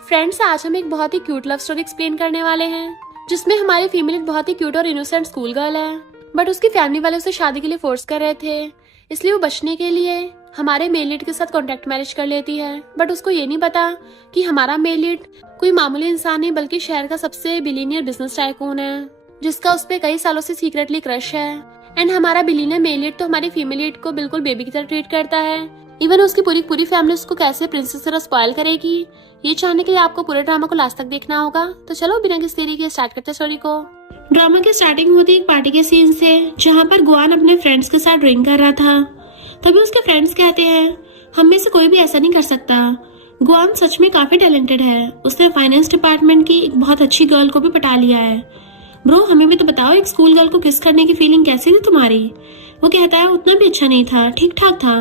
Friends, आज हम एक बहुत ही क्यूट लव स्टोरी एक्सप्लेन करने वाले हैं, जिसमें हमारी फीमेल एक बहुत ही क्यूट और इनोसेंट स्कूल गर्ल है, बट उसकी फैमिली वाले उसे शादी के लिए फोर्स कर रहे थे। इसलिए वो बचने के लिए हमारे मेल लीड के साथ कॉन्ट्रैक्ट मैरिज कर लेती है। बट उसको ये नहीं पता कि हमारा मेल लीड कोई मामूली इंसान नहीं, बल्कि शहर का सबसे बिलियनियर बिजनेस टाइकून है, जिसका उस पर कई सालों से सीक्रेटली क्रश है। एंड हमारा बिलियनियर मेल लीड तो हमारी फीमेल लीड को बिल्कुल बेबी की तरह ट्रीट करता है। इवन उसकी पूरी फैमिली उसको कैसे प्रिंसेस तरह स्पॉइल करेगी, ये चाहने के लिए आपको पूरे ड्रामा को लास्ट तक देखना होगा। तो चलो बिना किसी देरी के स्टार्ट करते हैं स्टोरी को। ड्रामा की स्टार्टिंग होती एक पार्टी के सीन से, जहाँ पर गुआन अपने फ्रेंड्स के साथ ड्रिंक कर रहा था। तभी उसके फ्रेंड्स कहते हैं, हम में से कोई भी ऐसा नहीं कर सकता। गुआन सच में काफी टैलेंटेड है, उसने फाइनेंस डिपार्टमेंट की एक बहुत अच्छी गर्ल को भी पटा लिया है। ब्रो, हमें भी तो बताओ, एक स्कूल गर्ल को किस करने की फीलिंग कैसी थी तुम्हारी? वो कहता है, उतना भी अच्छा नहीं था, ठीक ठाक था।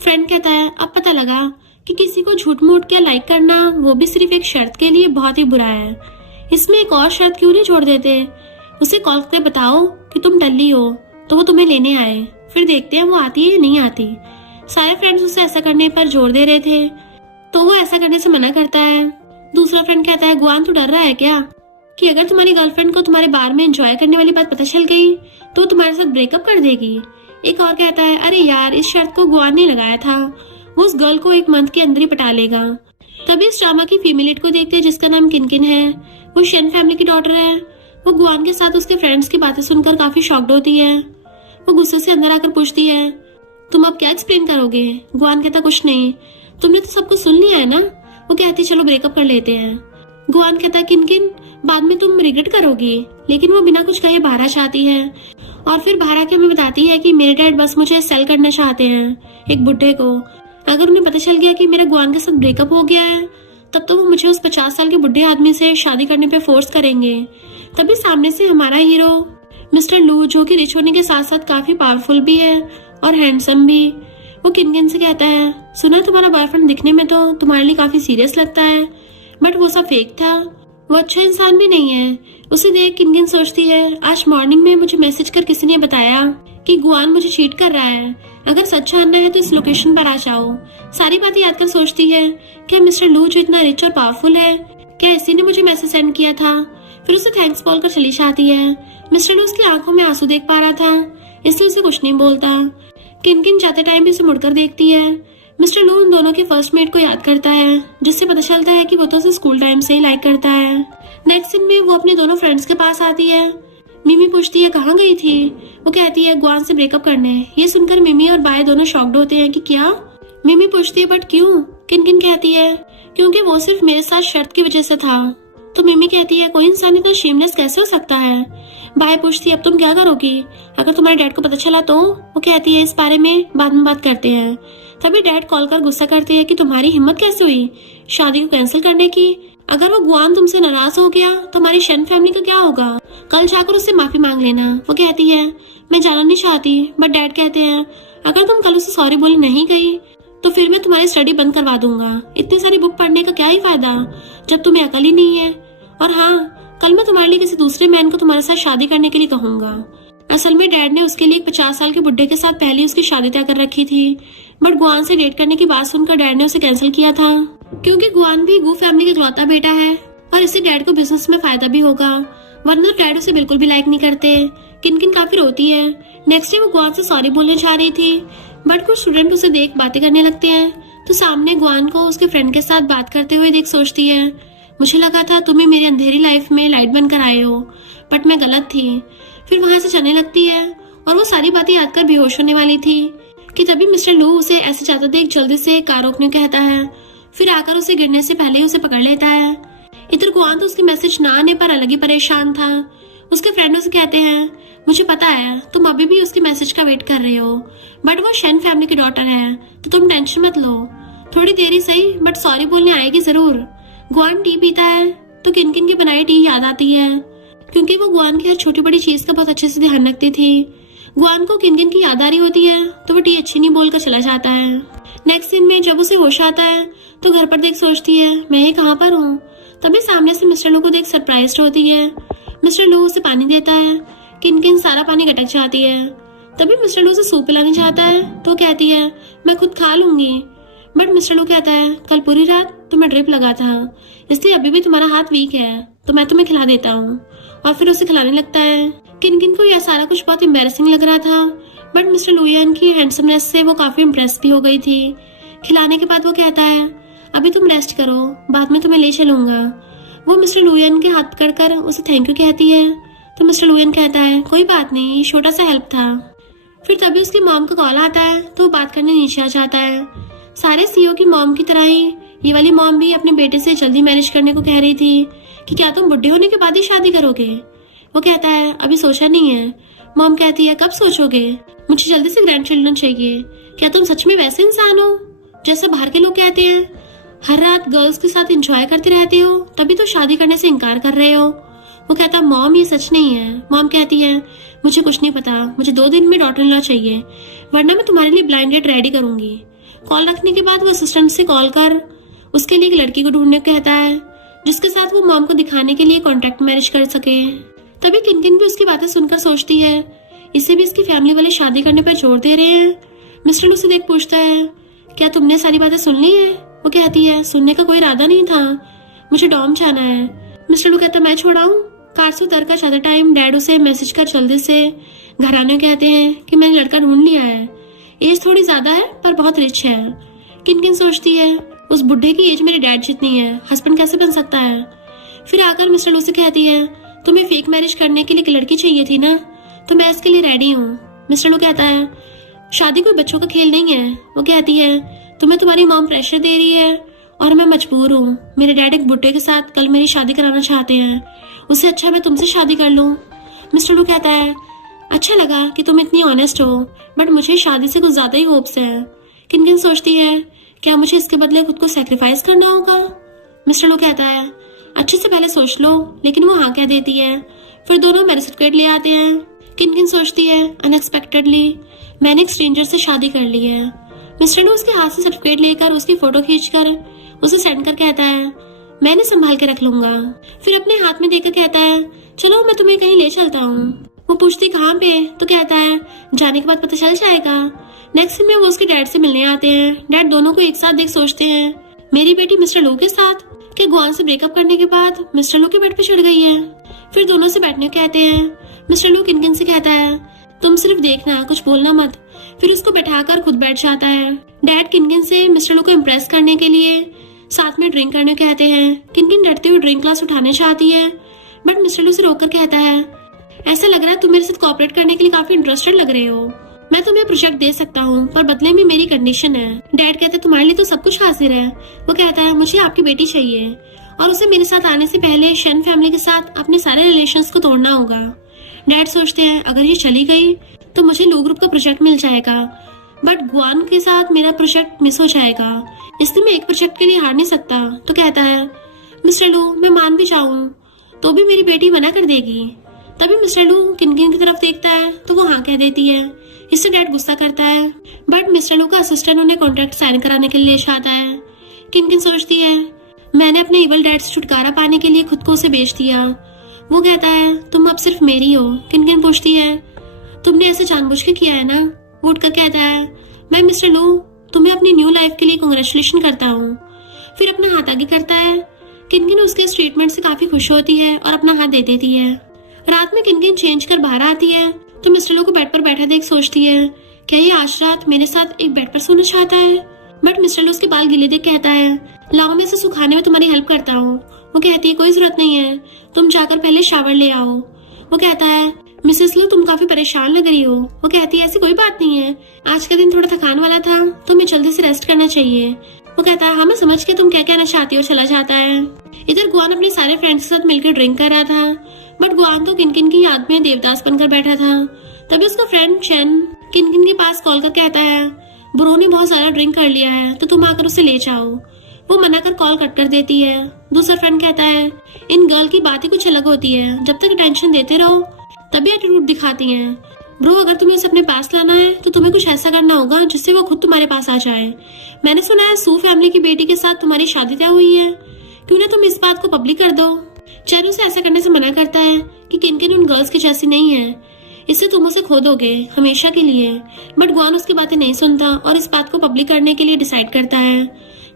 फ्रेंड कहता है, अब पता लगा कि किसी को झूठ मूठ के लाइक करना, वो भी सिर्फ एक शर्त के लिए, बहुत ही बुरा है। इसमें एक और शर्त क्यों नहीं छोड़ देते? उसे कॉल करके बताओ कि तुम डल्ली हो, तो वो तुम्हें लेने आए, फिर देखते हैं वो आती है या नहीं आती। सारे फ्रेंड्स उसे ऐसा करने पर जोर दे रहे थे, तो वो ऐसा करने से मना करता है। दूसरा फ्रेंड कहता है, गुआन तू डर रहा है क्या कि अगर तुम्हारी गर्लफ्रेंड को तुम्हारे बार में एंजॉय करने वाली बात पता चल गई तो तुम्हारे साथ ब्रेकअप कर देगी? एक और कहता है, अरे यार, इस शर्त को गुआन ने लगाया था, वो उस गर्ल को एक मंथ के अंदर ही पटा लेगा। तभी इस ड्रामा की फीमेल को देखते हैं, जिसका नाम किनकिन है। वो शेन फैमिली की डॉटर है। वो गुआन के साथ उसके फ्रेंड्स की बातें सुनकर काफी शॉक्ड होती है। वो गुस्से से अंदर आकर पूछती है, तुम अब क्या एक्सप्लेन करोगे? गुआन कहता, कुछ नहीं, तुमने तो सब कुछ सुन लिया है ना। वो कहती, चलो ब्रेकअप कर लेते हैं। गुआन कहता, किनकिन, बाद में तुम रिग्रेट करोगी। लेकिन वो बिना कुछ कहे बाहर चाहती है, और फिर बाहर आके हमें बताती है कि मेरे डैड बस मुझे सेल करना चाहते हैं एक बुड्ढे को। अगर उन्हें पता चल गया कि मेरे गुआन के साथ ब्रेकअप हो गया है, तब तो वो मुझे उस 50 साल के बुढ़े आदमी से शादी करने पे फोर्स करेंगे। तभी सामने से हमारा हीरो मिस्टर लू, जो कि रिच होने के साथ साथ काफी पावरफुल भी है और हैंडसम भी, वो किनकिन से कहता है, सुना तुम्हारा बॉयफ्रेंड दिखने में तो तुम्हारे लिए काफी सीरियस लगता है, बट वो सब फेक था, वो अच्छा इंसान भी नहीं है। उसे देख किनकिन सोचती है, आज मॉर्निंग में मुझे मैसेज कर किसी ने बताया कि गुआन मुझे चीट कर रहा है, अगर सच जानना है तो इस लोकेशन पर आ जाओ। सारी बातें याद कर सोचती है, क्या मिस्टर लू जो इतना रिच और पावरफुल है, क्या इसी ने मुझे मैसेज सेंड किया था? फिर उसे थैंक्स बोलकर चली जाती है। मिस्टर लू उसकी आंखों में आंसू देख पा रहा था, इसलिए उसे कुछ नहीं बोलता। किनकिन जाते टाइम भी उसे मुड़कर देखती है। मिस्टर लू उन दोनों के फर्स्ट मेट को याद करता है, जिससे पता चलता है कि वो तो उसे स्कूल टाइम से ही लाइक करता है। नेक्स्ट सीन में वो अपने दोनों फ्रेंड्स के पास आती है। मिमी पूछती है, कहाँ गई थी? वो कहती है, गुआन से ब्रेकअप करने। ये सुनकर मिमी और बाय दोनों शॉक्ड होते हैं कि क्या? मिमी पूछती है, बट क्यों? किनकिन कहती है, क्योंकि वो सिर्फ मेरे साथ शर्त की वजह से था। तो मिमी कहती है, कोई इंसान इतना शेमलेस कैसे हो सकता है? बाय पूछती है, अब तुम क्या करोगी अगर तुम्हारे डैड को पता चला तो? वो कहती है, इस बारे में बाद में बात करते हैं। तभी डैड कॉल कर गुस्सा करते हैं कि तुम्हारी हिम्मत कैसे हुई शादी को कैंसिल करने की? अगर वो गुआन तुमसे नाराज हो गया तो हमारी शन फैमिली का क्या होगा? कल जाकर उससे माफी मांग लेना। वो कहती है, मैं जाना नहीं चाहती, बट डैड कहते हैं, अगर तुम कल उसे सॉरी बोलने नहीं गई तो फिर मैं तुम्हारी स्टडी बंद करवा दूंगा। इतनी सारी बुक पढ़ने का क्या ही फायदा जब तुम्हें अकल ही नहीं है। और हाँ, कल मैं तुम्हारे लिए किसी दूसरे मैन को तुम्हारे साथ शादी करने के लिए कहूंगा। असल में डैड ने उसके लिए 50 साल के बुड्ढे के साथ पहले उसकी शादी तय कर रखी थी, बट गुआन से डेट करने की बात सुनकर डैड ने उसे कैंसिल किया था, क्योंकि गुआन भी गू फैमिली का इकलौता बेटा है और इससे डैड को बिजनेस में फायदा भी होगा, वरना तो डैड उसे बिल्कुल भी लाइक नहीं करते। किनकिन काफी रोती है। नेक्स्ट डे वो गुआन से सॉरी बोलने जा रही थी, बट कुछ स्टूडेंट उसे देख बातें करने लगते हैं, तो सामने गुआन को उसके फ्रेंड के साथ बात करते हुए देख सोचती है, मुझे लगा था तुम्हें मेरी अंधेरी लाइफ में लाइट बनकर आए हो, बट मैं गलत थी। फिर वहां से चलने लगती है और वो सारी बातें याद कर बेहोश होने वाली थी कि तभी मिस्टर लू उसे ऐसे जाता देख जल्दी से कार रोकने को कहता है, फिर आकर उसे गिरने से पहले ही उसे पकड़ लेता है। इधर गुआन तो उसके मैसेज ना आने पर अलग ही परेशान था। उसके फ्रेंड उसे कहते हैं, मुझे पता है तुम अभी भी उसके मैसेज का वेट कर रहे हो, बट वो शेन फैमिली की डॉटर है, तो तुम टेंशन मत लो, थोड़ी देरी सही बट सॉरी बोलने आएगी जरूर। गुआन टी पीता है तो किनकिन की बनाई टी याद आती है, क्योंकि वो गुआन की हर छोटी बड़ी चीज का बहुत अच्छे से ध्यान रखती थी। गुआन को किनकिन की याद आ रही होती है तो वो टी अच्छी नहीं बोलकर चला जाता है। नेक्स्ट सीन में जब उसे होश आता है तो घर पर देख सोचती है, मैं ही कहाँ पर हूँ? तभी सामने से मिस्टर लू को देख सरप्राइज्ड होती है। मिस्टर लू उसे पानी देता है, किनकिन सारा पानी गटक जाती है। तभी मिस्टर लू उसे सूप पिलाने चाहता है तो कहती है, मैं खुद खा लूंगी, बट मिस्टर लू कहता है, कल पूरी रात तुम्हें ड्रिप लगा था, इसलिए अभी भी तुम्हारा हाथ वीक है, तो मैं तुम्हें खिला देता हूँ। और फिर उसे खिलाने लगता है। किनकिन को यह सारा कुछ बहुत एम्बैरेसिंग लग रहा था, बट मिस्टर लुयान की हैंडसमनेस से वो काफी इम्प्रेस भी हो गई थी। खिलाने के बाद वो कहता है, अभी तुम रेस्ट करो, बाद में तुम्हें ले चलूंगा। वो मिस्टर लुयान के हाथ पकड़कर उसे थैंक यू कहती है, तो मिस्टर लुयान कहता है, कोई बात नहीं, ये छोटा सा हेल्प था। फिर तभी उसकी मॉम का कॉल आता है, तो वो बात करने नीचे आ जाता है। सारे सीईओ की मॉम की तरह ही ये वाली मॉम भी अपने बेटे से जल्दी मैरिज करने को कह रही थी कि क्या तुम बुढ़े होने के बाद ही शादी करोगे। वो कहता है, अभी सोचा नहीं है। मॉम कहती है, कब सोचोगे? मुझे जल्दी से ग्रैंड चिल्ड्रन चाहिए। क्या तुम सच में वैसे इंसान हो जैसे बाहर के लोग कहते हैं? हर रात गर्ल्स के साथ एंजॉय करते रहते हो, तभी तो शादी करने से इनकार कर रहे हो। वो कहता है, मॉम ये सच नहीं है। मॉम कहती है, मुझे कुछ नहीं पता, मुझे 2 दिन में डॉटर इन लॉ चाहिए, वरना मैं तुम्हारे लिए ब्लाइंड डेट रेडी करूंगी। कॉल रखने के बाद वो असिस्टेंट से कॉल कर उसके लिए एक लड़की को ढूंढने को कहता है, जिसके साथ वो मॉम को दिखाने के लिए कॉन्ट्रैक्ट मैरिज कर सके। तभी किनकिन भी उसकी बातें सुनकर सोचती है, इसे भी इसकी फैमिली वाले शादी करने पर जोर दे रहे हैं। मिस्टर लू से देख पूछता है, क्या तुमने सारी बातें सुन ली है? वो कहती है, सुनने का कोई इरादा नहीं था, मुझे डॉम जाना है। मिस्टर लू कहता, मैं छोड़ाऊं? कार से उतर कर ज्यादा टाइम डैड उसे मैसेज कर जल्दी से घर आने कहते हैं कि मैंने लड़का ढूंढ लिया है। एज थोड़ी ज्यादा है पर बहुत रिच है। किनकिन सोचती है, उस बुढ़े की एज मेरे डैड जितनी है, हस्बैंड कैसे बन सकता है? फिर आकर मिस्टर लू से कहती है, तुम्हें फेक मैरिज करने के लिए एक लड़की चाहिए थी ना, तो मैं इसके लिए रेडी हूँ। मिस्टर लू कहता है, शादी कोई बच्चों का खेल नहीं है। वो कहती है, तुम्हें तुम्हारी मॉम प्रेशर दे रही है और मैं मजबूर हूँ। मेरे डैड एक बुढ़े के साथ कल मेरी शादी कराना चाहते हैं, उससे अच्छा मैं तुमसे शादी कर लूँ। मिस्टर लू कहता है, अच्छा लगा कि तुम इतनी ऑनेस्ट हो, बट मुझे शादी से कुछ ज्यादा ही होप्स है। किनकिन सोचती है, क्या मुझे इसके बदले खुद को सेक्रीफाइस करना होगा? मिस्टर लू कहता है, अच्छे से पहले सोच लो, लेकिन वो हाँ कह देती है। फिर दोनों मैरिज सर्टिफिकेट ले आते हैं। किनकिन सोचती है, अनएक्सपेक्टेडली मैंने एक स्ट्रेंजर से शादी कर ली है। मिस्टर लू उसके हाथ से सर्टिफिकेट लेकर उसकी फोटो खींचकर उसे सेंड कर कहता है, मैंने संभाल के रख लूंगा। फिर अपने हाथ में देकर कहता है, चलो मैं तुम्हें कहीं ले चलता हूँ। वो पूछती कहाँ पे, तो कहता है, जाने के बाद पता चल जाएगा। नेक्स्ट सीन में वो उसके डैड से मिलने आते हैं। डैड दोनों को एक साथ देख सोचते हैं, मेरी बेटी मिस्टर लू के साथ क्या गुआन से ब्रेकअप करने के बाद मिस्टर लू के बेड पे चढ़ गई है। फिर दोनों से बैठने कहते हैं। मिस्टर लू किनकिन से कहता है, तुम सिर्फ देखना, कुछ बोलना मत। फिर उसको बैठाकर खुद बैठ जाता है। डैड किनकिन से मिस्टर लू को इम्प्रेस करने के लिए साथ में ड्रिंक करने कहते हैं। किनकिन डरते हुए ड्रिंक ग्लास उठाने चाहती है, बट मिस्टर लू से रोककर कहता है, ऐसा लग रहा है तुम मेरे साथ कोऑपरेट करने के लिए काफी इंटरेस्टेड लग रहे हो। मैं तुम्हें प्रोजेक्ट दे सकता हूँ, पर बदले में मेरी कंडीशन है। डैड कहते हैं, तुम्हारे लिए तो सब कुछ हाजिर है। वो कहता है, मुझे आपकी बेटी चाहिए और उसे मेरे साथ आने से पहले शन फैमिली के साथ अपने सारे रिलेशंस को तोड़ना होगा। डैड सोचते हैं, अगर ये चली गई तो मुझे लो ग्रुप का प्रोजेक्ट मिल जाएगा, बट गुआन के साथ मेरा प्रोजेक्ट मिस हो जाएगा, इसलिए मैं एक प्रोजेक्ट के लिए हार नहीं सकता। तो कहता है, मिस्टर लू मैं मान भी जाऊँ तो भी मेरी बेटी मना कर देगी। तभी मिस्टर लू किनकिन की तरफ देखता है तो वो हाँ कह देती है। इससे डैड गुस्सा करता है, बट मिस्टर लू का असिस्टेंट उन्हें कॉन्ट्रैक्ट साइन कराने के लिए चाहता है। किनकिन सोचती है, मैंने अपने इवल डैड से छुटकारा पाने के लिए खुद को उसे बेच दिया। वो कहता है, तुम अब सिर्फ मेरी हो। किनकिन पूछती है, तुमने ऐसे जानबूझ के किया है ना? वो उठकर कहता है, मैं मिस्टर लू तुम्हें अपनी न्यू लाइफ के लिए कांग्रेचुलेशन करता हूँ। फिर अपना हाथ आगे करता है। किनकिन उसके इस ट्रीटमेंट से काफी खुश होती है और अपना हाथ दे देती है। रात में किनकिन चेंज कर बाहर आती है तो मिस्टर लू को बेड पर बैठा देख सोचती है, क्या ये आज रात मेरे साथ एक बेड पर सोना चाहता है? बट मिस्टर लू उसके बाल गीले देख कहता है, लाओ मैं इसे सुखाने में तुम्हारी हेल्प करता हूँ। वो कहती है, कोई जरूरत नहीं है, तुम जाकर पहले शावर ले आओ। वो कहता है, मिसेस लू तुम काफी परेशान लग रही हो। वो कहती है, ऐसी कोई बात नहीं है, आज का दिन थोड़ा थकान वाला था, तुम्हें जल्दी से रेस्ट करना चाहिए। वो कहता है, हाँ मैं समझ के तुम क्या कहना चाहती हो। चला जाता है। इधर गुआन अपने सारे फ्रेंड्स के साथ मिलकर ड्रिंक कर रहा था, बट गुआन तो किनकिन की याद में देवदास बनकर बैठा था। तभी उसका फ्रेंड चेन किनकिन के पास कॉल कर कहता है, ब्रो ने बहुत ज्यादा ड्रिंक कर लिया है, तो तुम आकर उसे ले जाओ। वो मना कर कॉल कट कर देती है। दूसरा फ्रेंड कहता है, इन गर्ल की बात ही कुछ अलग होती है, जब तक टेंशन देते रहो तभी एटीट्यूड दिखाती हैं। ब्रो अगर तुम्हें उसे अपने पास लाना है तो तुम्हें कुछ ऐसा करना होगा जिससे वो खुद तुम्हारे पास आ जाए। मैंने सुना है सू फैमिली की बेटी के साथ तुम्हारी शादी तय हुई है, क्यों ना तुम इस बात को पब्लिक कर दो। चैन उसे ऐसा करने से मना करता है कि किनकिन उन गर्ल्स की जैसी नहीं है, इससे तुम उसे खो दोगे हमेशा के लिए। बट गुआन उसकी बातें नहीं सुनता और इस बात को पब्लिक करने के लिए डिसाइड करता है।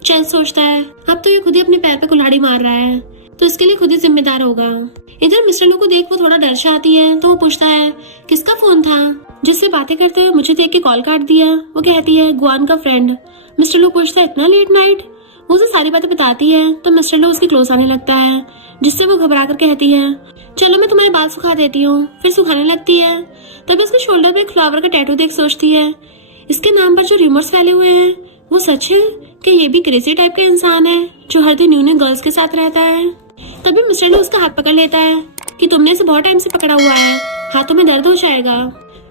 चल सोचता है अब तो ये खुद ही अपने पैर पे कुल्हाड़ी मार रहा है, तो इसके लिए खुद ही जिम्मेदार होगा। इधर मिस्टर लू को देख वो थोड़ा डर से आती है, तो वो पूछता है किसका फोन था जिससे बातें करते हुए मुझे देख के कॉल काट दिया। वो कहती है गुआन का फ्रेंड। मिस्टर लू पूछता है इतना लेट नाइट। वो उसे सारी बातें बताती है, तो मिस्टर लू उसके क्लोज आने लगता है, जिससे वो घबरा कर कहती है चलो मैं तुम्हारे बाल सुखा देती हूँ। फिर सुखाने लगती है, तभी उसके शोल्डर पे एक फ्लावर का टैटू देख सोचती है इसके नाम पर जो रूमर्स फैले हुए हैं वो सच है कि ये भी क्रेजी टाइप का इंसान है जो हर दिन न्यू न्यू गर्ल्स के साथ रहता है। तभी मिस्टर लू उसका हाथ पकड़ लेता है कि तुमने इसे बहुत टाइम से पकड़ा हुआ है, हाथों में दर्द हो जाएगा।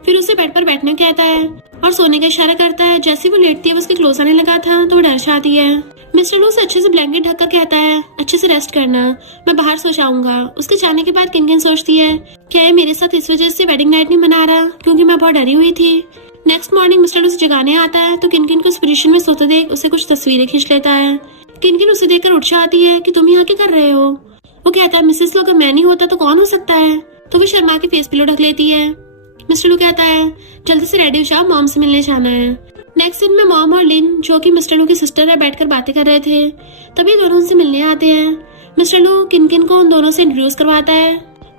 फिर उसे बेड पर बैठने कहता है और सोने का इशारा करता है। जैसे वो लेटती है वो उसके क्लोज आने लगा था, तो वो डर जाती है। मिस्टर लू उसे अच्छे से ब्लैंकेट ढककर कहता है अच्छे से रेस्ट करना, मैं बाहर सो जाऊंगा। उसके जाने के बाद किनकिन सोचती है क्या ये मेरे साथ इस वजह से वेडिंग नाइट नहीं मना रहा क्योंकि मैं बहुत डरी हुई थी। नेक्स्ट मॉर्निंग मिस्टर लू उसे जगाने आता है, तो किनकिन को इस पोजीशन में सोते देख उसे कुछ तस्वीरें खींच लेता है। किनकिन उसे देखकर उठ जाती है कि तुम यहाँ क्या कर रहे हो। वो कहता है मिसेस लू अगर मैं नहीं होता तो कौन हो सकता है। तो वो शर्मा के फेस पिलो ढक लेती है। मिस्टर लू कहता है जल्दी से रेडी हो जाओ, मॉम से मिलने जाना है। नेक्स्ट सीन में मॉम और लिन जो कि मिस्टर लू की सिस्टर है बैठकर बातें कर रहे थे, तभी दोनों उनसे मिलने आते हैं। मिस्टर लू किनकिन को उन दोनों से इंट्रोड्यूस करवाता है।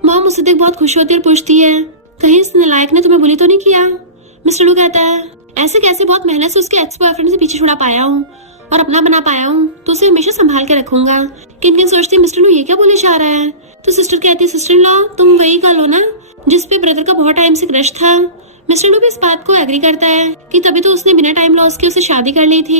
मॉम उसे देख बहुत खुश होती है और पूछती है कहीं इस नालायक ने तुम्हें बुली तो नहीं किया। मिस्टर लू कहता है ऐसे कैसे, बहुत मेहनत से उसके एक्स बॉयफ्रेंड से पीछे छुड़ा पाया हूँ और अपना बना पाया हूँ, तो उसे हमेशा संभाल के रखूंगा। किनकिन सोचती है मिस्टर लू ये क्या बोले जा रहा है। तो सिस्टर कहती है सिस्टर इन लॉ तुम वही गर्ल हो ना जिसपे ब्रदर का बहुत टाइम से क्रश था। मिस्टर लू भी इस बात को एग्री करता है कि तभी तो उसने बिना टाइम लॉस के उसे शादी कर ली थी।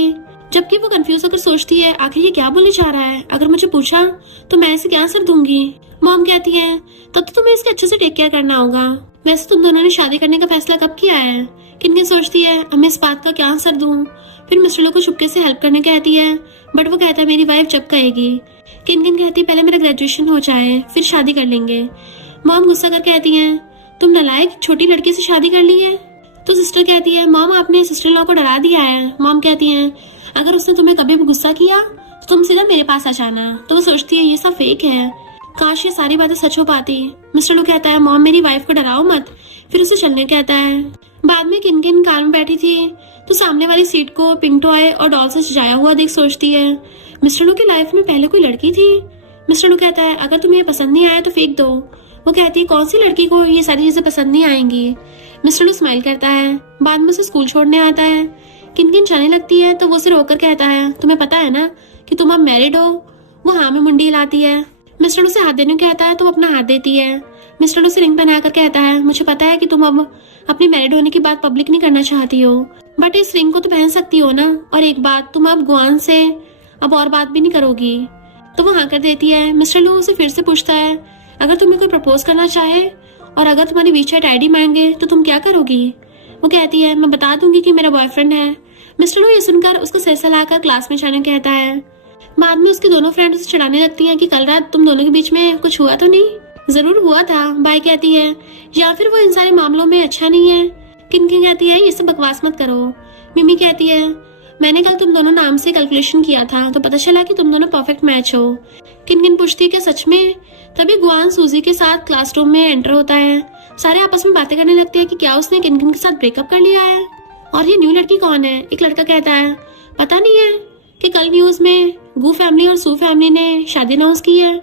जबकि वो कंफ्यूज होकर सोचती है आखिर ये क्या बोले जा रहा है, अगर मुझे पूछा तो मैं इसे क्या आंसर दूंगी। मॉम कहती है तब तो तुम्हें इसके अच्छे से टेक केयर करना होगा। वैसे तुम दोनों ने शादी करने का फैसला कब किया है। किनकिन सोचती है अब मैं इस बात का क्या आंसर दूं। फिर मिस्टर लू को चुपके से हेल्प करने कहती है, बट वो कहता है मेरी वाइफ जब कहेगी। किनकिन कहती है पहले मेरा ग्रेजुएशन हो जाए फिर शादी कर लेंगे। मॉम गुस्सा कर कहती है तुम नालायक छोटी लड़की से शादी कर ली है। तो सिस्टर कहती है मॉम आपने सिस्टर लॉ को डरा दिया है। मॉम कहती है अगर उसने तुम्हें कभी भी गुस्सा किया तो तुम सीधा मेरे पास आ जाना। तो वो सोचती है ये सब फेक है, काश ये सारी बातें सच हो पाती। मिस्टर लू कहता है मॉम मेरी वाइफ को डराओ मत। फिर उसे चलने कहता है। बाद में किनकिन कार में बैठी थी, तो सामने वाली सीट को पिंक टॉय और डॉल से सजाया हुआ देख सोचती है मिस्टर लू की लाइफ में पहले कोई लड़की थी। मिस्टर लू कहता है अगर तुम्हें पसंद नहीं आया तो फेंक दो। वो कहती है कौन सी लड़की को ये सारी चीजें पसंद नहीं आएंगी। मिस्टर लू स्माइल करता है। बाद में उसे स्कूल छोड़ने आता है। किनकिन जाने लगती है, तो वो उसे रोककर कहता है तुम्हें पता है ना कि तुम अब मैरिड हो। वो हाँ में मुंडी हिलाती है। मिस्टर लू से हाथ देने को कहता है, तो वो अपना हाथ देती है। मिस्टर लू से रिंग पहनाकर कहता है मुझे पता है कि तुम अब अपनी मैरिड होने की बात पब्लिक नहीं करना चाहती हो, बट इस रिंग को तो पहन सकती हो ना। और एक बात, तुम अब गुआन से अब और बात भी नहीं करोगी। तो वो हाँ कर देती है। मिस्टर लू उसे फिर से पूछता है अगर तुम्हें कोई प्रपोज करना चाहे और अगर तुम्हारी वीचैट आईडी मांगे तो तुम क्या करोगी। वो कहती है मैं बता दूंगी कि मेरा बॉयफ्रेंड है। मिस्टर लू ये सुनकर उसको सिर सहलाकर क्लास में जाने कहता है। बाद में उसके दोनों फ्रेंड्स उसे चिढ़ाने लगती हैं कि कल रात तुम दोनों के बीच में कुछ हुआ तो नहीं। जरूर हुआ था, बाई कहती है, या फिर वो इन सारे मामलों में अच्छा नहीं है। किनकिन कहती है ये सब बकवास मत करो। मिमी कहती है मैंने कल तुम दोनों नाम से कैलकुलेशन किया था तो पता चला कि तुम दोनों परफेक्ट मैच हो। किनकिन पूछती है क्या सच में। तभी गुआन सूजी के साथ क्लासरूम में एंटर होता है। सारे आपस में बातें करने लगते हैं कि क्या उसने किनकिन के साथ ब्रेकअप कर लिया है और ये न्यू लड़की कौन है। एक लड़का कहता है पता नहीं है कि कल न्यूज में गू फैमिली और सू फैमिली ने शादी अनाउंस की है।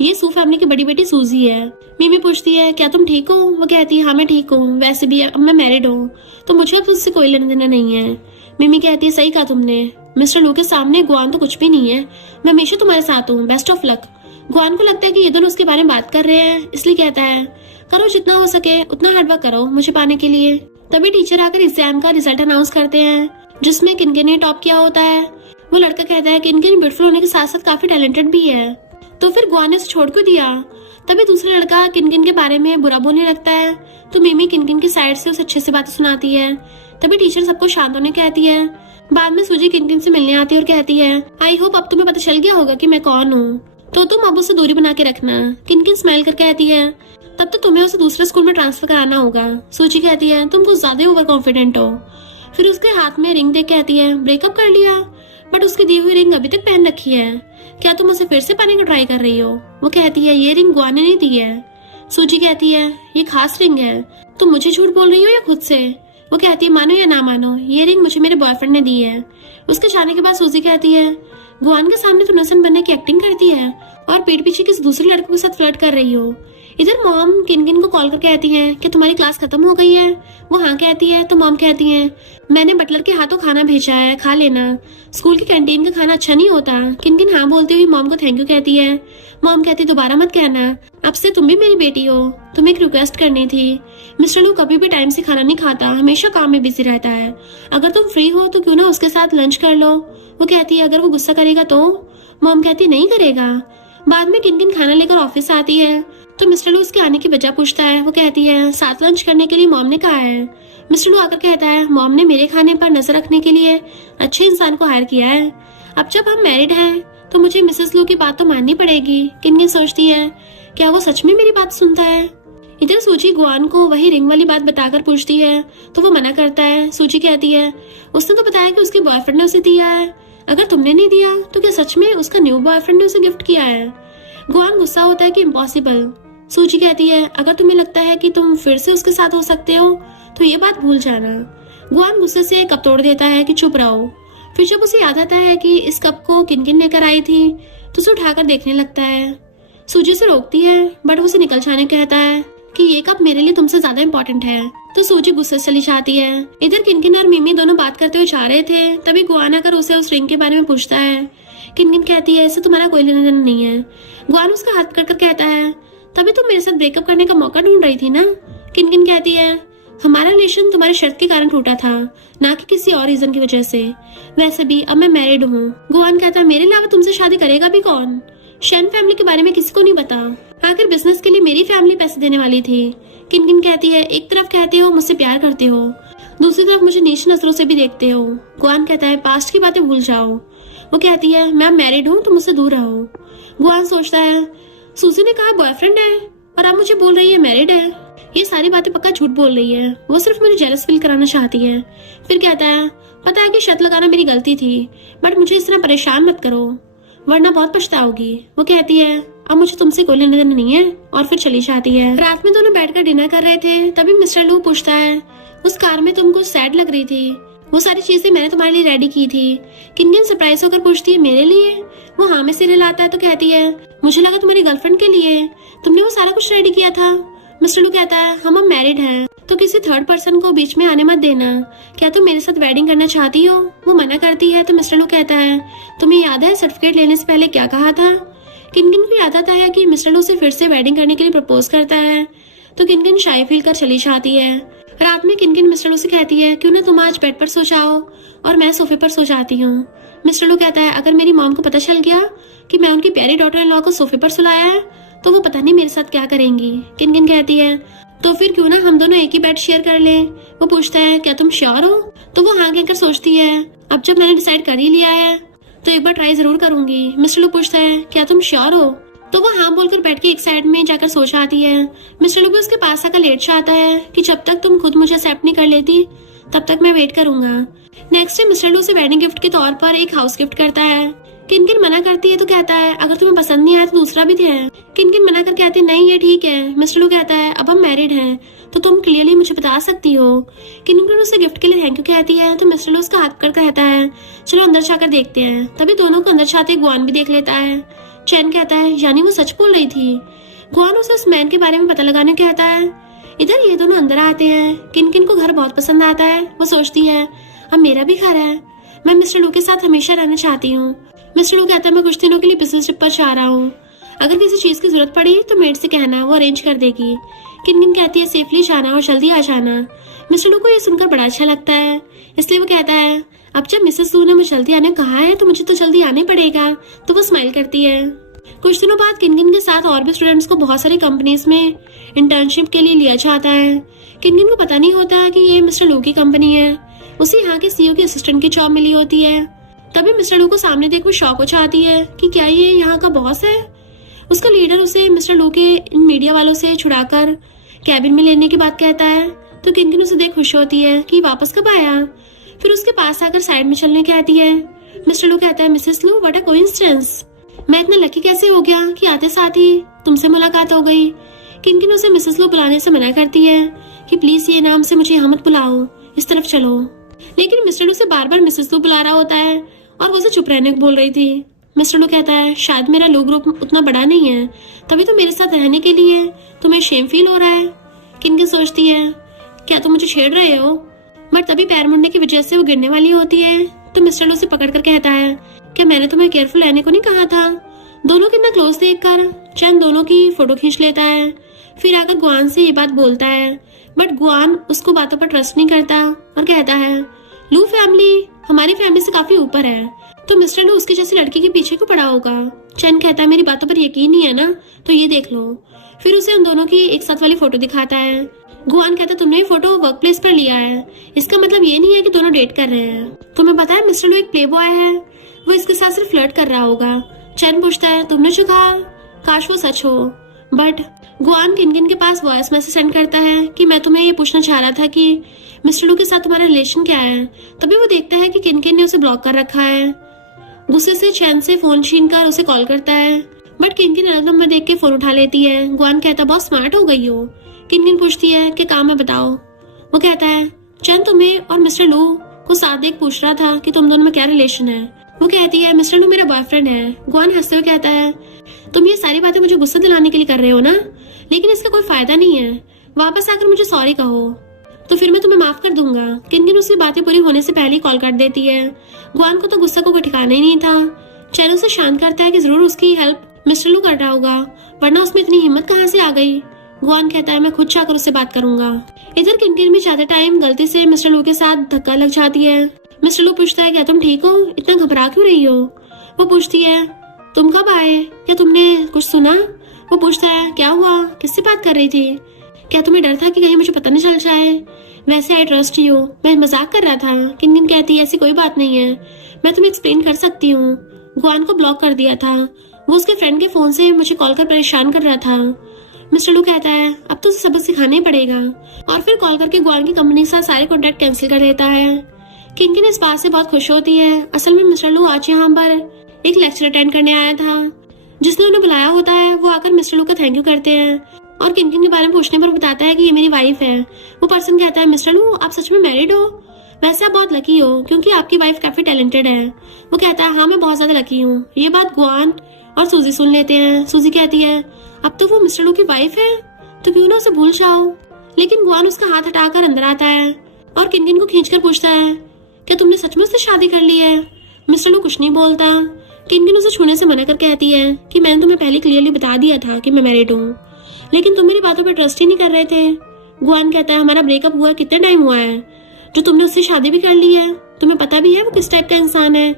ये सू फैमिली की बड़ी बेटी सूजी है। मिमी पूछती है क्या तुम ठीक हो। वो कहती है हाँ मैं ठीक हूँ, वैसे भी अब मैं मैरिड हूँ तो मुझे अब उससे कोई लेना देना नहीं है। मिमी कहती है सही कहा तुमने, मिस्टर लू के सामने गुआन तो कुछ भी नहीं है, मैं हमेशा तुम्हारे साथ हूँ, बेस्ट ऑफ लक। गुआन को लगता है कि ये दोनों उसके बारे में बात कर रहे हैं, इसलिए कहता है करो जितना हो सके उतना हार्डवर्क करो मुझे पाने के लिए। तभी टीचर आकर एग्जाम का रिजल्ट अनाउंस करते हैं जिसमें किनकिन ने टॉप किया होता है। वो लड़का कहता है किनकिन ब्यूटीफुल होने के साथ साथ काफी टैलेंटेड भी है, तो फिर गुआन ने उसे छोड़ क्यों दिया। तभी दूसरा लड़का किनकिन के बारे में बुरा बोलने लगता है, तो मिमी किनकिन की साइड से उसे अच्छे से बातें सुनाती है। तभी टीचर सबको शांत होने कहती है। बाद में सूजी किनकिन से मिलने आती है और कहती है आई होप अब तुम्हें पता चल गया होगा कि मैं कौन हूँ, तो तुम अब उससे दूरी बना के रखना। किनकिन स्माइल कर कहती है तब तो तुम्हें उसे दूसरे स्कूल में ट्रांसफर कराना होगा। सूजी कहती है तुम कुछ ज्यादा ओवर कॉन्फिडेंट हो। फिर उसके हाथ में रिंग देख कहती है ब्रेकअप कर लिया, बट उसकी दी हुई रिंग अभी तक पहन रखी है, क्या तुम उसे फिर से पाने का ट्राई कर रही हो। वो कहती है ये रिंग गुआन ने नहीं दी है। सूजी कहती है ये खास रिंग है, तुम मुझे झूठ बोल रही हो या खुद से। वो कहती है मानो या ना मानो, ये रिंग मुझे मेरे बॉयफ्रेंड ने दी है। उसके जाने के बाद सूजी कहती है गुआन के सामने तो नसन बनने की एक्टिंग करती है और पीठ पीछे किसी दूसरे लड़के के साथ फ्लर्ट कर रही हो। इधर मॉम किनकिन को कॉल करके कहती है कि तुम्हारी क्लास खत्म हो गई है। वो हाँ कहती है तो मॉम कहती है मैंने बटलर के हाथों खाना भेजा है, खा लेना, स्कूल की कैंटीन का खाना अच्छा नहीं होता। किनकिन हाँ बोलती हुई मॉम को थैंक यू कहती है। मॉम कहती दोबारा मत कहना, अब से तुम भी मेरी बेटी हो। तुम्हें एक रिक्वेस्ट करनी थी, मिस्टर लू कभी भी टाइम से खाना नहीं खाता, हमेशा काम में बिजी रहता है। अगर तुम फ्री हो तो क्यों ना उसके साथ लंच कर लो। वो कहती है अगर वो गुस्सा करेगा तो। मॉम कहती नहीं करेगा। बाद में किनकिन खाना लेकर ऑफिस आती है तो मिस्टर लू उसके आने की वजह पूछता है। वो कहती है साथ लंच करने के लिए मॉम ने कहा है। मिस्टर लू आकर कहता है मॉम ने मेरे खाने पर नजर रखने के लिए अच्छे इंसान को हायर किया है। अब जब हम मैरिड हैं तो मुझे मिसेस लू की बात तो माननी पड़ेगी। किनकिन सोचती है क्या वो सच में मेरी बात सुनता है। इधर सूजी गुआन को वही रिंग वाली बात बताकर पूछती है तो वो मना करता है। सूजी कहती है उसने तो बताया कि उसके बॉयफ्रेंड ने उसे दिया है, अगर तुमने नहीं दिया तो क्या सच में उसका न्यू बॉयफ्रेंड ने उसे गिफ्ट किया है। गुआन गुस्सा होता है कि इम्पॉसिबल। सूजी कहती है अगर तुम्हें लगता है कि तुम फिर से उसके साथ हो सकते हो तो ये बात भूल जाना। गुआन गुस्से से कप तोड़ देता है कि चुप रहो। फिर जब उसे याद आता है कि इस कप को किनकिन लेकर आई थी तो उसे उठाकर देखने लगता है। सूजी उसे रोकती है बट उसे निकल जाने कहता है कि ये कप मेरे लिए तुमसे ज्यादा इम्पोर्टेंट है। तो सूजी गुस्से से चली जाती है। इधर किनकिन और मिमी दोनों बात करते हुए जा रहे थे, तभी गुआन आकर उसे उस रिंग के बारे में पूछता है। किनकिन कहती है इससे तुम्हारा कोई लेना देना नहीं है। गुआन उसका हाथ पकड़कर कहता है तभी तुम मेरे साथ ब्रेकअप करने का मौका ढूंढ रही थी ना। किनकिन कहती है हमारा रिलेशन तुम्हारे शर्त के कारण टूटा था, ना कि किसी और रीजन की वजह से। वैसे भी अब मैं मैरिड हूँ। गुआन कहता है मेरे अलावा तुमसे शादी करेगा भी कौन। शेन फैमिली के बारे में किसी को नहीं पता, आखिर बिजनेस के लिए मेरी फैमिली पैसे देने वाली थी। किनकिन कहती है एक तरफ कहते हो मुझसे प्यार करते हो, दूसरी तरफ मुझे नीच नजरों से भी देखते हो। गुआन कहता है पास्ट की बातें भूल जाओ। वो कहती है मैं मैरिड हूँ, तुम मुझसे दूर रहो। गुआन सोचता है सूजी ने कहा बॉयफ्रेंड है और अब मुझे बोल रही है मैरिड है। ये सारी बातें पक्का झूठ बोल रही है, वो सिर्फ मुझे जेलस फील कराना चाहती है। फिर कहता है पता है कि शर्त लगाना मेरी गलती थी, बट मुझे इस तरह परेशान मत करो वरना बहुत पछताओगी। वो कहती है अब मुझे तुमसे कोई लेना देना नहीं है और फिर चली जाती है। रात में दोनों बैठकर डिनर कर रहे थे, तभी मिस्टर लू पूछता है उस कार में तुमको सैड लग रही थी, वो सारी चीजें मैंने तुम्हारे लिए रेडी की थी। किनकिन सरप्राइज होकर पूछती है मेरे लिए। वो हाँ में सिर हिलाता है तो कहती है मुझे लगा तुम्हारी गर्लफ्रेंड के लिए, तुमने वो सारा कुछ रेडी किया था। मिस्टर लू कहता है हम अब मैरिड हैं तो किसी थर्ड पर्सन को बीच में आने मत देना, क्या तुम मेरे साथ वेडिंग करना चाहती हो। वो मना करती है तो मिस्टर लू कहता है तुम्हें याद है सर्टिफिकेट लेने से पहले क्या कहा था। किनकिन को याद आता है कि मिस्टर लू से फिर से वेडिंग करने के लिए प्रपोज करता है तो किनकिन शाय फील कर चली जाती है। रात में किनकिन मिस्टर लू से कहती है क्यों ना तुम आज बेड पर सो जाओ और मैं सोफे पर सो जाती हूँ। मिस्टर लू कहता है अगर मेरी मॉम को पता चल गया कि मैं उनकी प्यारी डॉटर इन लॉ को सोफे पर सुलाया है तो वो पता नहीं मेरे साथ क्या करेंगी। किनकिन कहती है तो फिर क्यों ना हम दोनों एक ही बेड शेयर कर लें। वो पूछता है क्या तुम श्योर हो। तो वो हाँ कहकर सोचती है अब जब मैंने डिसाइड कर ही लिया है तो एक बार ट्राई जरूर करूंगी। मिस्टर लू पूछता है क्या तुम श्योर हो। तो वो हाँ बोलकर बेड के एक साइड में जाकर सो जाती है। मिस्टर लू भी उसके पास आकर लेट जाता है कि जब तक तुम खुद मुझे एक्सेप्ट नहीं कर लेती तब तक मैं वेट करूंगा। नेक्स्ट डे मिस्टर लू से वेडिंग गिफ्ट के तौर पर एक हाउस गिफ्ट करता है। किनकिन मना करती है तो कहता है अगर तुम्हें पसंद नहीं आया तो दूसरा भी है। किनकिन मना कर कहती है नहीं ये ठीक है। मिस्टर लू कहता है अब हम मैरिड हैं तो तुम क्लियरली मुझे बता सकती हो। किनकिन उसे गिफ्ट के लिए थैंक यू कहती है तो मिस्टर लू उसका हाथ पकड़ कहता है चलो अंदर जाकर देखते हैं। तभी दोनों को अंदर जाते गुआन भी देख लेता है। चैन कहता है यानी वो सच बोल रही थी। गुआन उसे उस मैन के बारे में पता लगाने कहता है। इधर ये दोनों अंदर आते हैं। किनकिन को घर बहुत पसंद आता है। वो सोचती है अब मेरा भी घर है, मैं मिस्टर लू के साथ हमेशा रहना चाहती हूँ। मिस्टर लू कहता है मैं कुछ दिनों के लिए बिजनेस ट्रिप पर जा रहा हूँ, अगर किसी चीज की जरूरत पड़ी तो मेड से कहना, वो अरेंज कर देगी। किनकिन कहती है सेफली जाना और जल्दी आ जाना। मिस्टर लू को ये सुनकर बड़ा अच्छा लगता है, इसलिए वो कहता है अब जब मिसेस लू ने मुझे जल्दी आने कहा है तो मुझे तो जल्दी आने पड़ेगा। तो वो स्माइल करती है। कुछ दिनों बाद किनकिन के साथ और भी स्टूडेंट्स को बहुत सारी कंपनीज में इंटर्नशिप के लिए लिया जाता है। किनकिन को पता नहीं होता कि ये मिस्टर लू की कंपनी है, उसे यहाँ के सीईओ की असिस्टेंट की जॉब मिली होती है। तभी मिस्टर लू को सामने देख वो शॉक हो जाती है कि क्या ये यहाँ का बॉस है। उसका लीडर उसे मिस्टर लू के इन मीडिया वालों से छुड़ाकर कैबिन में लेने की बात कहता है तो किनकिन उसे देख खुश होती है कि वापस कब आया। फिर उसके पास आकर साइड में चलने कहती है। मिस्टर लू कहता है मिसेस लू व्हाट अ कोइंसिडेंस, मैं इतना लकी कैसे हो गया कि आते साथ ही तुमसे मुलाकात हो गई। किनकिन उसे मिसेस लू बुलाने से मना करती है कि प्लीज ये नाम से मुझे यहाँ मत बुलाओ, इस तरफ चलो। लेकिन मिस्टर लू से बार बार मिसेस लू बुला रहा होता है और वो उसे चुप रहने को बोल रही थी। मिस्टर लू कहता है शायद मेरा लू ग्रुप उतना बड़ा नहीं है, तभी तो मेरे साथ रहने के लिए तुम्हें शेम फील हो रहा है। किनकिन सोचती है क्या तुम मुझे छेड़ रहे हो, बट तभी पैर मुड़ने की वजह से वो गिरने वाली होती है तो मिस्टर लू से पकड़ कर कहता है क्या मैंने तुम्हें केयरफुल रहने को नहीं कहा था। दोनों कितना क्लोज देखकर चैन दोनों की फोटो खींच लेता है, फिर आकर गुआन से ये बात बोलता है, बट गुआन उसको बातों पर ट्रस्ट नहीं करता और कहता है लू फैमिली हमारी फैमिली से काफी ऊपर है, तो मिस्टर लू उसके जैसी लड़की के पीछे क्यों पड़ा होगा। चैन कहता है मेरी बातों पर यकीन नहीं है ना, तो ये देख लो। फिर उसे उन दोनों की एक साथ वाली फोटो दिखाता है। गुआन कहता है तुमने ये फोटो वर्क प्लेस पर लिया है, इसका मतलब ये नहीं है कि दोनों डेट कर रहे हैं। तुम्हें पता है मिस्टर लू एक प्ले बॉय है, वो इसके साथ सिर्फ फ्लर्ट कर रहा होगा। चैन पूछता है तुमने जो कहा काश वो सच हो, बट गुआन किनकिन के पास वॉइस मैसेज सेंड करता है कि मैं तुम्हें ये पूछना चाह रहा था कि मिस्टर लू के साथ तुम्हारा रिलेशन क्या है। तभी वो देखता है कि किनकिन ने उसे ब्लॉक कर रखा है। गुस्से से चैन से फोन छीन कर उसे कॉल करता है, बट किनकिन अलग नंबर देख के फोन उठा लेती है। गुआन कहता बहुत स्मार्ट हो गई हो। किनकिन पूछती है कि काम है बताओ। वो कहता है चैन तुम्हें और मिस्टर लू को साथ देख पूछ रहा था कि तुम दोनों में क्या रिलेशन है। वो कहती है मिस्टर लू मेरा बॉयफ्रेंड है। गुआन हंसते हुए कहता है तुम ये सारी बातें मुझे गुस्सा दिलाने के लिए कर रहे हो ना, लेकिन इसका कोई फायदा नहीं है, वापस आकर मुझे सॉरी कहो तो फिर मैं तुम्हें माफ कर दूंगा। किनकिन उसकी बातें पूरी होने से पहले कॉल कर देती है। गुआन को तो गुस्सा को कोई ठिकाना ही नहीं था। चैन उसे शांत करता है कि जरूर उसकी हेल्प मिस्टर लू कर रहा होगा, वरना उसमें इतनी हिम्मत कहाँ से आ गई। गुआन कहता है मैं खुद जाकर उससे बात करूंगा। इधर किनकिन भी जाते टाइम गलती से मिस्टर लू के साथ धक्का लग जाती है। मिस्टर लू पूछता है क्या तुम ठीक हो, इतना घबरा क्यों रही हो। वो पूछती है तुम कब आए, क्या तुमने कुछ सुना। वो पूछता है क्या हुआ, किससे बात कर रही थी, क्या तुम्हें डर था कि कहीं मुझे पता न चल जाए। वैसे आई ट्रस्ट यू, मैं मजाक कर रहा था। किनकिन कहती है ऐसी कोई बात नहीं है, मैं तुम्हें एक्सप्लेन कर सकती हूँ। गुआन को ब्लॉक कर दिया था, वो उसके फ्रेंड के फोन से मुझे कॉल कर परेशान कर रहा था। मिस्टर लू कहता है अब तो सबक सिखाना ही पड़ेगा, और फिर कॉल करके गुआन की कंपनी के साथ सारे कॉन्ट्रैक्ट कैंसिल कर देता है। किनकिन इस बात से बहुत खुश होती है। असल में मिस्टर लू आज यहाँ पर एक लेक्चर अटेंड करने आया था, जिसने उन्हें बुलाया होता है। वो आकर मिस्टर लू का थैंक यू करते हैं और किनकिन के बारे में पूछने पर बताता है कि ये मेरी वाइफ है। वो पर्सन कहता है मिस्टर लू आप सच में मैरिड हो, वैसे आप बहुत लकी हो क्योंकि आपकी वाइफ काफी टैलेंटेड है। वो कहता है हाँ मैं बहुत ज्यादा लकी हूँ। ये बात गुआन और सूजी सुन लेते हैं। सूजी कहती है अब तो वो मिस्टर लू की वाइफ है, तो क्यों ना उसे भूल जाओ। लेकिन गुआन उसका हाथ हटाकर अंदर आता है और किनकिन को खींचकर पूछता है क्या तुमने सच में उससे शादी कर ली है। मिस्टर लू कुछ नहीं बोलता। किनकिन उसे छूने से मना कर कहती है कि मैंने तुम्हें पहले क्लियरली बता दिया था कि मैं मैरिड हूँ, लेकिन तुम मेरी बातों पर ट्रस्ट ही नहीं कर रहे थे। गुआन कहता है हमारा ब्रेकअप हुआ कितना टाइम हुआ है, जो तुमने उससे शादी भी कर ली है, तुम्हें पता भी है वो किस टाइप का इंसान है।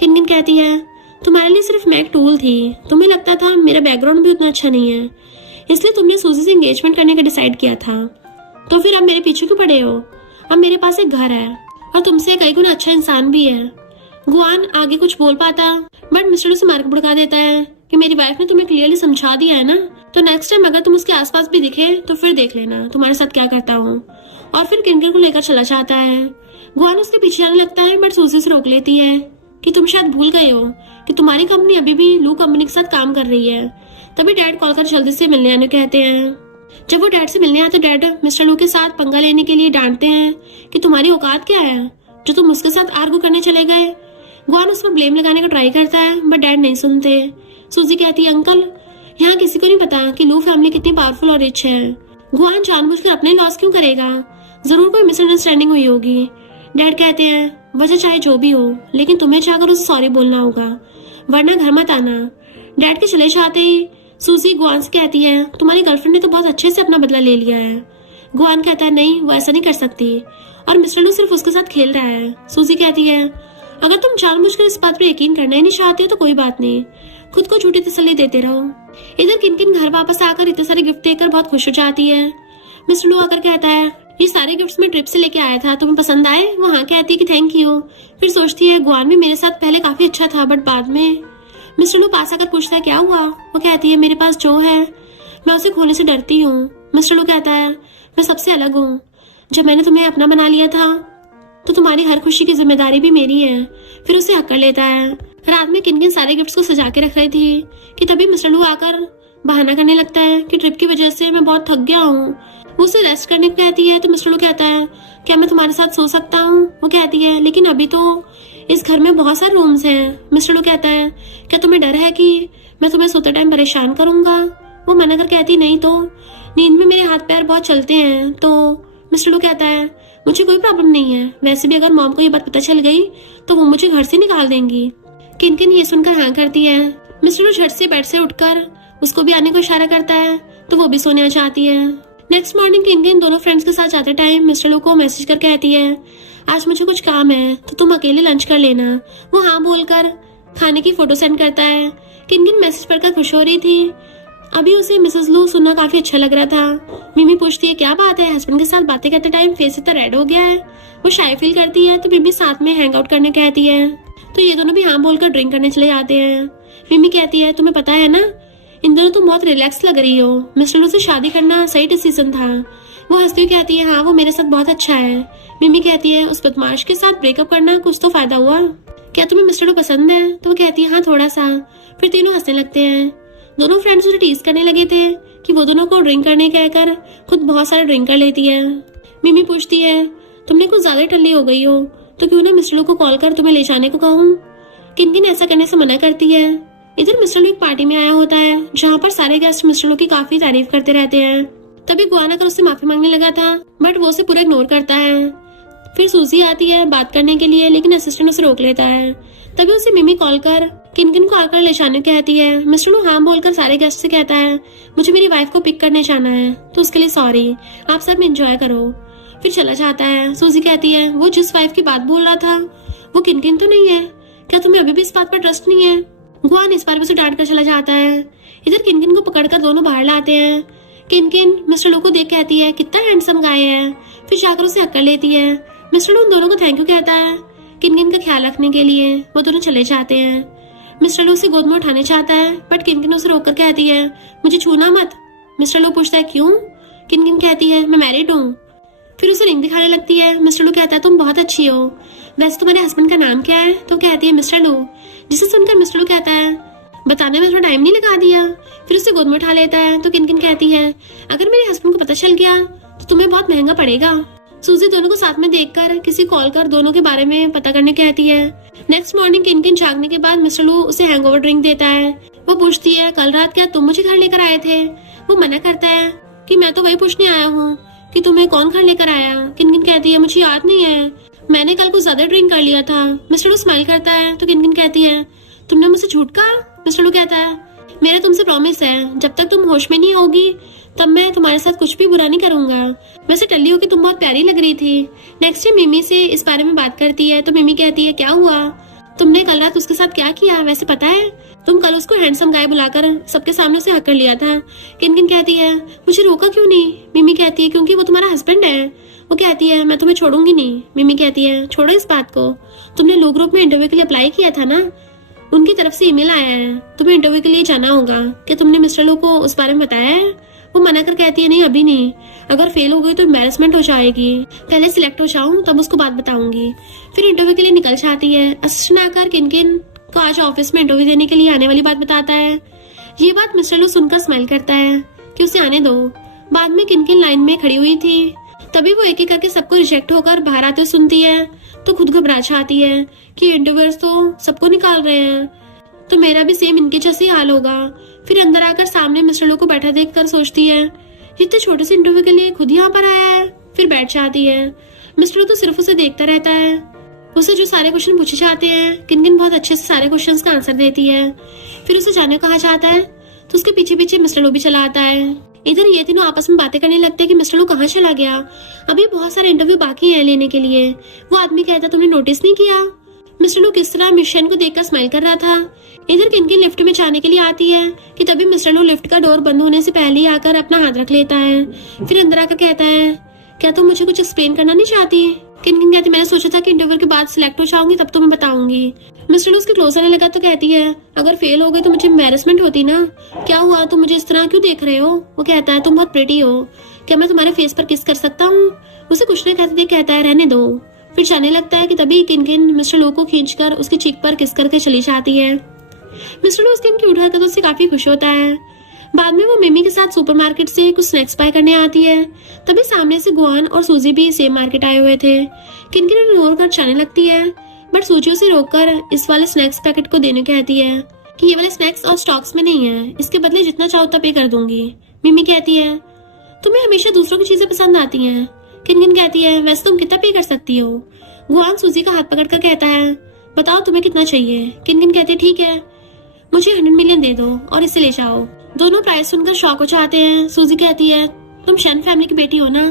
किनकिन कहती है तुम्हारे लिए सिर्फ मैं एक टूल थी, तुम्हें लगता था मेरा बैकग्राउंड भी उतना अच्छा नहीं है, इसलिए तुमने सूजी से एंगेजमेंट करने का डिसाइड किया था, तो फिर अब मेरे पीछे क्यों पड़े हो। अब मेरे पास एक घर है और तुमसे कई गुना अच्छा इंसान भी है। गुआन आगे कुछ बोल पाता, बट मिस्टर उसे मार्क भड़का देता है कि मेरी वाइफ ने तुम्हें क्लियरली समझा दिया है ना, तो नेक्स्ट टाइम अगर तुम उसके आसपास भी दिखे तो फिर देख लेना तुम्हारे साथ क्या करता हूँ। और फिर किनकिन को लेकर चला जाता है। गुआन उसके पीछे जाने लगता है, बट सूजी से रोक लेती है कि तुम शायद भूल गए हो कि तुम्हारी कंपनी अभी भी लू कंपनी के साथ काम कर रही है। तभी डैड कॉल कर जल्दी से मिलने आने कहते हैं। जब वो डैड से मिलने आए तो डैड मिस्टर लू के साथ पंगा लेने के लिए डांटते हैं कि तुम्हारी औकात क्या है जो तुम उसके साथ आर्गू करने चले गए। गुआन उस पर ब्लेम लगाने का ट्राई करता है, बट डैड नहीं सुनते। सूजी कहती है अंकल यहाँ किसी को नहीं पता कि लू फैमिली कितनी पावरफुल और रिच है। गुआन जानबूझकर अपने लॉस क्यों करेगा, जरूर कोई मिसअंडरस्टैंडिंग हुई होगी। डैड कहते हैं वजह चाहे जो भी हो, लेकिन तुम्हें जाकर उसे सॉरी बोलना होगा, वरना घर मत आना। डैड के चले जाते ही सूजी गुआन से कहती है तुम्हारी गर्लफ्रेंड ने तो बहुत अच्छे से अपना बदला ले लिया है। गुआन कहता है नहीं वो ऐसा नहीं कर सकती, और मिस्टर लू सिर्फ उसके साथ खेल रहा है। सूजी कहती है अगर तुम जानबूझकर इस बात पर यकीन करना ही नहीं चाहते हो तो कोई बात नहीं, खुद को झूठी तसल्ली देते रहो। इधर किनकिन घर वापस आकर इतने सारे गिफ्ट देकर बहुत खुश हो जाती है। मिस्टर लू आकर कहता है ये सारे गिफ्ट्स मैं ट्रिप से लेके आया था, तुम्हें पसंद आए। वो हाँ कहती है कि थैंक यू। फिर सोचती है गुआन भी मेरे साथ पहले काफी अच्छा था, बट बाद में। मिस्टर लू पास आकर पूछता है क्या हुआ। वो कहती है मेरे पास जो है मैं उसे खोने से डरती हूँ। मिस्टर लू कहता है मैं सबसे अलग हूँ, जब मैंने तुम्हें अपना बना लिया था तो तुम्हारी हर खुशी की जिम्मेदारी भी मेरी है। फिर उसे हक कर लेता है। रात में किनकिन सारे गिफ्ट्स को सजा के रख रही थी कि तभी मिस्टर लू आकर बहाना करने लगता है कि ट्रिप की वजह से मैं बहुत थक गया हूँ। वो उसे रेस्ट करने को कहती है तो मिस्टर लू कहता है क्या मैं तुम्हारे साथ सो सकता हूँ। वो कहती है लेकिन अभी तो इस घर में बहुत सारे रूम्स हैं। मिस्टर लू कहता है क्या तुम्हें डर है कि मैं तुम्हें सोते टाइम परेशान करूंगा। वो मना कर कहती नहीं तो नींद में मेरे हाथ पैर बहुत चलते हैं। तो मिस्टर लू कहता है मुझे कोई प्रॉब्लम नहीं है, वैसे भी अगर मॉम को ये बात पता चल गई तो वो मुझे घर से निकाल देंगी। किनकिन ये सुनकर हाँ करती है। मिस्टर लू झट से बेड से उठकर उसको भी आने को इशारा करता है तो वो भी सोने आ जाती है। नेक्स्ट मॉर्निंग किनकिन दोनों फ्रेंड्स के साथ जाते टाइम मिस्टर लू को मैसेज कर कहती है आज मुझे कुछ काम है तो तुम अकेले लंच कर लेना। वो हाँ बोलकर खाने की फोटो सेंड करता है। किनकिन मैसेज पढ़कर खुश हो रही थी। अभी उसे मिसेस लू सुनना काफी अच्छा लग रहा था। मिमी पूछती है क्या बात है, हस्बैंड के साथ बातें करते टाइम फेस इतना रेड हो गया है। वो शाय फील करती है तो मिमी साथ में हैंग आउट करने कहती है तो ये दोनों भी हाँ बोलकर ड्रिंक करने चले जाते हैं। मिमी कहती है तुम्हें पता है ना इन दोनों तुम बहुत रिलैक्स लग रही हो, मिस्टर लू से शादी करना सही डिसीजन था। वो हंसती हुई कहती है हाँ वो मेरे साथ बहुत अच्छा है। मिमी कहती है उस बदमाश के साथ ब्रेकअप करना कुछ तो फायदा हुआ, क्या तुम्हें मिस्टर लू पसंद है। तो वो कहती है हाँ थोड़ा सा। फिर तीनों हंसने लगते हैं। दोनों फ्रेंड्स उसे टीज करने लगे थे कि वो दोनों को ड्रिंक करने कहकर खुद बहुत सारा ड्रिंक कर लेती है। मिमी पूछती है तुमने कुछ ज्यादा टल्ली हो गई हो तो क्यों ना मिस्टर लू को कॉल कर तुम्हें ले जाने को कहूँ। किनकिन ऐसा करने से मना करती है। इधर मिस्टर लू एक पार्टी में आया होता है जहाँ पर सारे गेस्ट मिस्टर लू की काफी तारीफ करते रहते हैं। तभी गुआना कर उससे माफी मांगने लगा था बट वो उसे पूरा इग्नोर करता है। फिर सूजी आती है बात करने के लिए लेकिन असिस्टेंट उसे रोक लेता है। तभी उसे मिमी कॉल कर किनकिन को आकर ले जाने कहती है। मिस्टर लू हाँ बोलकर सारे गेस्ट से कहता है मुझे मेरी वाइफ को पिक करने जाना है तो उसके लिए सॉरी, आप सब एंजॉय करो। फिर चला जाता है। सूजी कहती है वो जिस वाइफ की बात बोल रहा था वो किनकिन तो नहीं है, क्या तुम्हें अभी भी इस बात पर ट्रस्ट नहीं है। गुआन इस बार भी उसे डांट कर चला जाता है। इधर किनकिन को पकड़कर दोनों बाहर लाते हैं। किनकिन मिस्टर लू को देख कहती है कितना हैंडसम गाय है। फिर जाकर उसे हक कर लेती है। मिस्टर लू उन दोनों को थैंक यू कहता है किनकिन का ख्याल रखने के लिए। वो दोनों चले जाते हैं। मिस्टर लू उसे गोद में उठाने चाहता है बट किनकिन उसे रोककर कहती है मुझे छूना मत। मिस्टर लू पूछता है क्यों। किनकिन कहती है मैं मैरिड हूँ। फिर उसे रिंग दिखाने लगती है। मिस्टर लू कहता है तुम बहुत अच्छी हो, वैसे तुम्हारे हस्बैंड का नाम क्या है। तो कहती है मिस्टर लू। जिसे सुनकर मिस्टर लू कहता है बताने में थोड़ा टाइम नहीं लगा दिया। फिर उसे गोद में उठा लेता है तो किनकिन कहती है अगर मेरे हस्बैंड को पता चल गया तो तुम्हें बहुत महंगा पड़ेगा। सूजी दोनों को साथ में देखकर किसी कॉल कर दोनों के बारे में पता करने कहती है। नेक्स्ट मॉर्निंग किनकिन जागने के बाद मिस्टर लू उसे हैंगओवर ड्रिंक देता है। वो पूछती है कल रात क्या तुम मुझे घर लेकर आए थे। वो मना करता है कि मैं तो वही पूछने आया हूँ कि तुम्हें कौन घर लेकर आया। किनकिन कहती है मुझे याद नहीं है, मैंने कल कुछ ज्यादा ड्रिंक कर लिया था। मिस्टर लू स्माइल करता है तो किनकिन कहती है तुमने मुझसे झूठ कहा। मिस्टर लू कहता है मेरा तुमसे प्रॉमिस है जब तक तुम होश में नहीं होगी तब मैं तुम्हारे साथ कुछ भी बुरा नहीं करूंगा। वैसे टल्ली होगी तुम बहुत प्यारी लग रही थी। नेक्स्ट डे मिमी से इस बारे में बात करती है तो मिमी कहती है क्या हुआ, तुमने कल रात उसके साथ क्या किया। वैसे पता है तुम कल उसको हैंडसम गाय बुलाकर सबके सामने उसे हक कर लिया था। किनकिन कहती है मुझे रोका क्यों नहीं। मिमी कहती है क्योंकि वो तुम्हारा हस्बैंड है। वो कहती है मैं तुम्हें छोड़ूंगी नहीं। मिमी कहती है छोड़ो इस बात को, तुमने लो ग्रुप में इंटरव्यू के लिए अप्लाई किया था ना, उनकी तरफ से ईमेल आया है, तुम्हें इंटरव्यू के लिए जाना होगा। क्या तुमने मिस्टर लू को उस बारे में बताया है। वो मना कर कहती है नहीं अभी नहीं, अगर फेल हो गई तो एम्बैरेसमेंट हो जाएगी, पहले सिलेक्ट हो जाऊं तब उसको बात बताऊंगी। फिर इंटरव्यू के लिए निकल जाती है। असिस्टेंट आकर किनकिन को आज ऑफिस में इंटरव्यू देने के लिए आने वाली बात बताता है। ये बात मिस्टर लू सुनकर स्माइल करता है कि उसे आने दो। बाद में किनकिन लाइन में खड़ी हुई थी तभी वो एक एक करके सबको रिजेक्ट होकर बाहर आते सुनती है तो खुद घबरा जाती है कि इंटरव्यूअर्स तो सबको निकाल रहे हैं तो मेरा भी सेम इनके जैसे हाल होगा। फिर अंदर आकर सामने मिस्टर लू को बैठा देखकर सोचती है इतने छोटे से इंटरव्यू के लिए खुद यहाँ पर आया है। फिर बैठ जाती है। मिस्टर लू तो सिर्फ उसे देखता रहता है। उसे जो सारे क्वेश्चन पूछे जाते हैं किनकिन बहुत अच्छे से सारे क्वेश्चंस का आंसर देती है। फिर उसे जाने को कहा जाता है तो उसके पीछे पीछे मिस्टर लू भी चला आता है। इधर ये तीनों आपस में बातें करने लगते हैं कि मिस्टर लू कहाँ चला गया, अभी बहुत सारे इंटरव्यू बाकी है लेने के लिए। वो आदमी कहता तुमने नोटिस नहीं किया। मिस्टर लू किस तरह मिशन को देखकर स्माइल कर रहा था। इधर किनकिन लिफ्ट में जाने के लिए आती है कि तभी मिस्टर लू लिफ्ट का डोर बंद होने से पहले ही आकर अपना हाथ रख लेता है। फिर अंदर आकर कहता है क्या तुम मुझे कुछ एक्सप्लेन करना नहीं चाहती। किनकिन कहती मैंने सोचा था कि इंटरव्यू के बाद सिलेक्ट हो जाऊंगी तब तो मैं बताऊंगी। मिस्टर लू उसके क्लोज आने लगा तो कहती है अगर फेल हो गई तो मुझे एम्बैरेसमेंट होती ना, क्या हुआ तुम मुझे इस तरह क्यों देख रहे हो। वो कहता है तुम बहुत प्रिटी हो, क्या मैं तुम्हारे फेस पर किस कर सकता हूँ। उसे कुछ नहीं कहते कहता है रहने दो। फिर जाने लगता है कि तभी किनकिन मिस्टर लू को खींचकर उसकी चीक पर किस करके चली जाती है। मिस्टर लू उसकी इनकी हरकतों से काफी खुश होता है। बाद में वो मिमी के साथ सुपरमार्केट से कुछ स्नैक्स बाय करने आती है। तभी सामने से गुआन और सूजी भी सेम मार्केट आए हुए थे। किनकिन उन्हें इग्नोर कर जाने लगती है, बट सूजी उसे रोककर इस वाले स्नैक्स पैकेट को देने कहती है कि ये वाले स्नैक्स और स्टॉक्स में नहीं है, इसके बदले जितना चाहो उतना पे कर दूंगी। मिमी कहती है तुम्हें हमेशा दूसरों की चीजें पसंद आती हैं। किनकिन कहती है वैसे तुम कितना पे कर सकती हो। गुआन सूजी का हाथ पकड़कर कहता है बताओ तुम्हें कितना चाहिए। किनकिन कहती है ठीक है, मुझे 100 मिलियन दे दो और इसे ले जाओ। दोनों प्राइस सुनकर शॉक हो जाते हैं। सूजी कहती है तुम शन फैमिली की बेटी हो ना,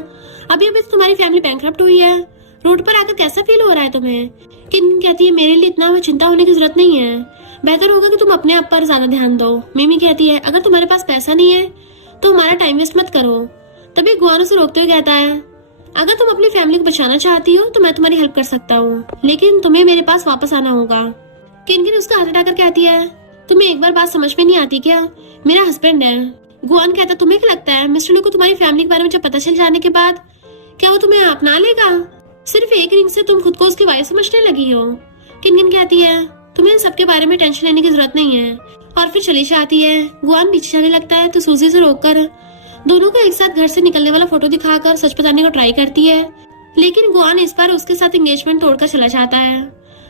अभी अभी तो तुम्हारी फैमिली बैंकरप्ट हुई है, रोड पर आकर कैसा फील हो रहा है तुम्हें। किनकिन कहती है मेरे लिए इतना चिंता होने की जरूरत नहीं है, बेहतर होगा कि तुम अपने आप पर ज्यादा ध्यान दो। मिमी कहती है अगर तुम्हारे पास पैसा नहीं है तो हमारा टाइम वेस्ट मत करो। तभी गुआन उसे रोकते हुए कहता है अगर तुम अपनी फैमिली को बचाना चाहती हो तो मैं तुम्हारी हेल्प कर सकता हूँ, लेकिन तुम्हें मेरे पास वापस आना होगा। किनकिन उसका हाथ हटाकर कहती है तुम्हें एक बार बात समझ में नहीं आती क्या, मेरा हस्बैंड है। गुआन कहता तुम्हें क्या लगता है मिस्टर लू को तुम्हारी फैमिली के बारे में जब पता चल जाने के बाद क्या वो तुम्हें अपना लेगा? सिर्फ एक रिंग से तुम खुद को उसकी वाइफ समझने लगी हो। किनकिन कहती है तुम्हें इन सबके बारे में टेंशन लेने की जरूरत नहीं है, और फिर चली जाती है। गुआन पीछे जाने लगता है तो सूजी से रोककर दोनों को एक साथ घर से निकलने वाला फोटो दिखाकर सच बताने को ट्राई करती है, लेकिन गुआन इस बार उसके साथ एंगेजमेंट तोड़कर चला जाता है।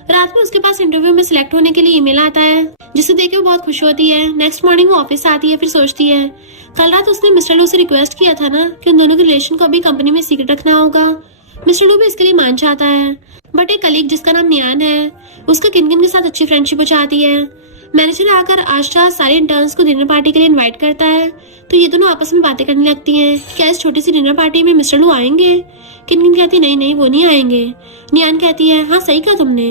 रात में उसके पास इंटरव्यू में सिलेक्ट होने के लिए ईमेल आता है, जिसे देख के वो बहुत खुश होती है। नेक्स्ट मॉर्निंग वो ऑफिस आती है, फिर सोचती है कल रात उसने मिस्टर लू से रिक्वेस्ट किया था ना कि उन दोनों के रिलेशन को अभी कंपनी में सीक्रेट रखना होगा। मिस्टर लू भी इसके लिए मान जाता है, बट एक कलीग जिसका नाम नियान है उसका किनकिन के साथ अच्छी फ्रेंडशिप हो जाती है। मैनेजर आकर आशा सारे इंटर्न्स को डिनर पार्टी के लिए इनवाइट करता है, तो ये दोनों आपस में बातें करने लगती हैं। क्या इस छोटी सी डिनर पार्टी में मिस्टर लू आएंगे? किनकिन कहती नहीं नहीं वो नहीं आएंगे। नियान कहती है हाँ सही कहा तुमने।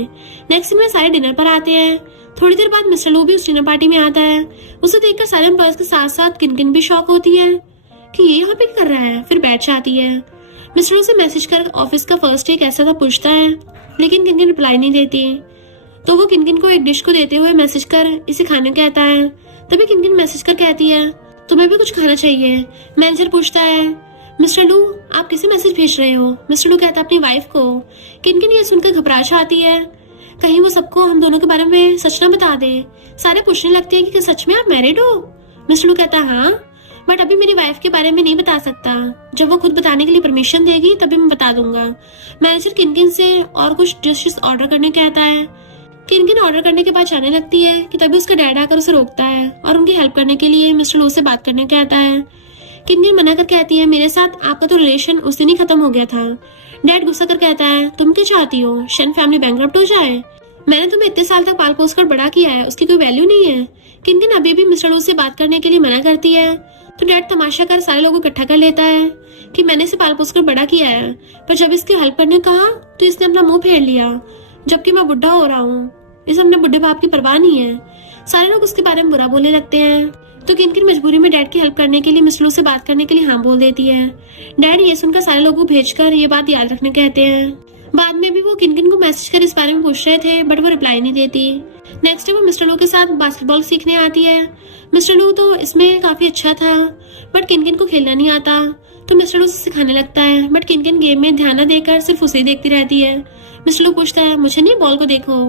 नेक्स्ट दिन में सारे डिनर पर आते हैं। थोड़ी देर बाद मिस्टर लू भी उस डिनर पार्टी में आता है। उसे देखकर सारे एम्प्लॉयज के साथ साथ किनकिन भी शॉक होती है कि ये यहाँ पे क्या कर रहा है, फिर बैठ जाती है। मिस्टर लू से मैसेज कर ऑफिस का फर्स्ट डे कैसा था पूछता है, लेकिन किनकिन रिप्लाई नहीं देती, तो वो किनकिन को एक डिश को देते हुए मैसेज कर इसे खाने कहता है। तभी किनकिन मैसेज कर कहती है तुम्हें भी कुछ खाना चाहिए। मैनेजर पूछता है मिस्टर लू आप किसे मैसेज भेज रहे हो? मिस्टर लू कहता है अपनी वाइफ को। किनकिन ये सुनकर घबरा जाती है, कहीं वो सबको हम दोनों के बारे में सच न बता दे। सारे पूछने लगते हैं कि सच में आप मैरिड हो? मिस्टर लू कहता है हाँ, बट अभी मेरी वाइफ के बारे में नहीं बता सकता, जब वो खुद बताने के लिए परमिशन देगी तभी मैं बता दूंगा। मैनेजर किनकिन से और कुछ डिशेस ऑर्डर करने कहता है। किनकिन ऑर्डर करने के बाद जाने लगती है कि तभी उसका डैड आकर उसे रोकता है और उनकी हेल्प करने के लिए मिस्टर लू से बात करने कहता है। किनकिन मना कर कहती है मेरे साथ आपका तो रिलेशन उस दिन ही खत्म हो गया था। डैड गुस्सा कर कहता है तुम क्या चाहती हो, शन फैमिली बैंकरप्ट हो जाए? मैंने तुम्हें इतने साल तक पाल पोस कर बड़ा किया है, उसकी कोई वैल्यू नहीं है। किनकिन अभी भी मिस्टर लू से बात करने के लिए मना करती है, तो डैड तमाशा कर सारे लोगों को इकट्ठा कर लेता है कि मैंने इसे पाल पोस कर बड़ा किया है, पर जब इसकी हेल्प करने कहा तो इसने अपना मुंह फेर लिया, जबकि मैं बुढ़ा हो रहा हूँ, इसे अपने बुढ़े बाप की परवाह नहीं है। सारे लोग उसके बारे में बुरा बोलने लगते हैं, तो किनकिन मजबूरी में डैड की हेल्प करने के लिए मिस्टर लू से बात करने के लिए हाँ बोल देती है। डैड ये सुनकर सारे लोगों को भेजकर ये बात याद रखने कहते हैं। बाद में भी वो किनकिन को मैसेज कर इस बारे में पूछ रहे थे, बट वो रिप्लाई नहीं देती। नेक्स्ट डे वो मिस्टर लू के साथ बास्केटबॉल सीखने आती है। मिस्टर लू तो इसमें काफी अच्छा था, बट किनकिन को खेलना नहीं आता, तो मिस्टर लू से सिखाने लगता है, बट किनकिन गेम में ध्यान न देकर सिर्फ उसे ही देखती रहती है। मिस्टर लू पूछता है मुझे नहीं, बॉल को देखो।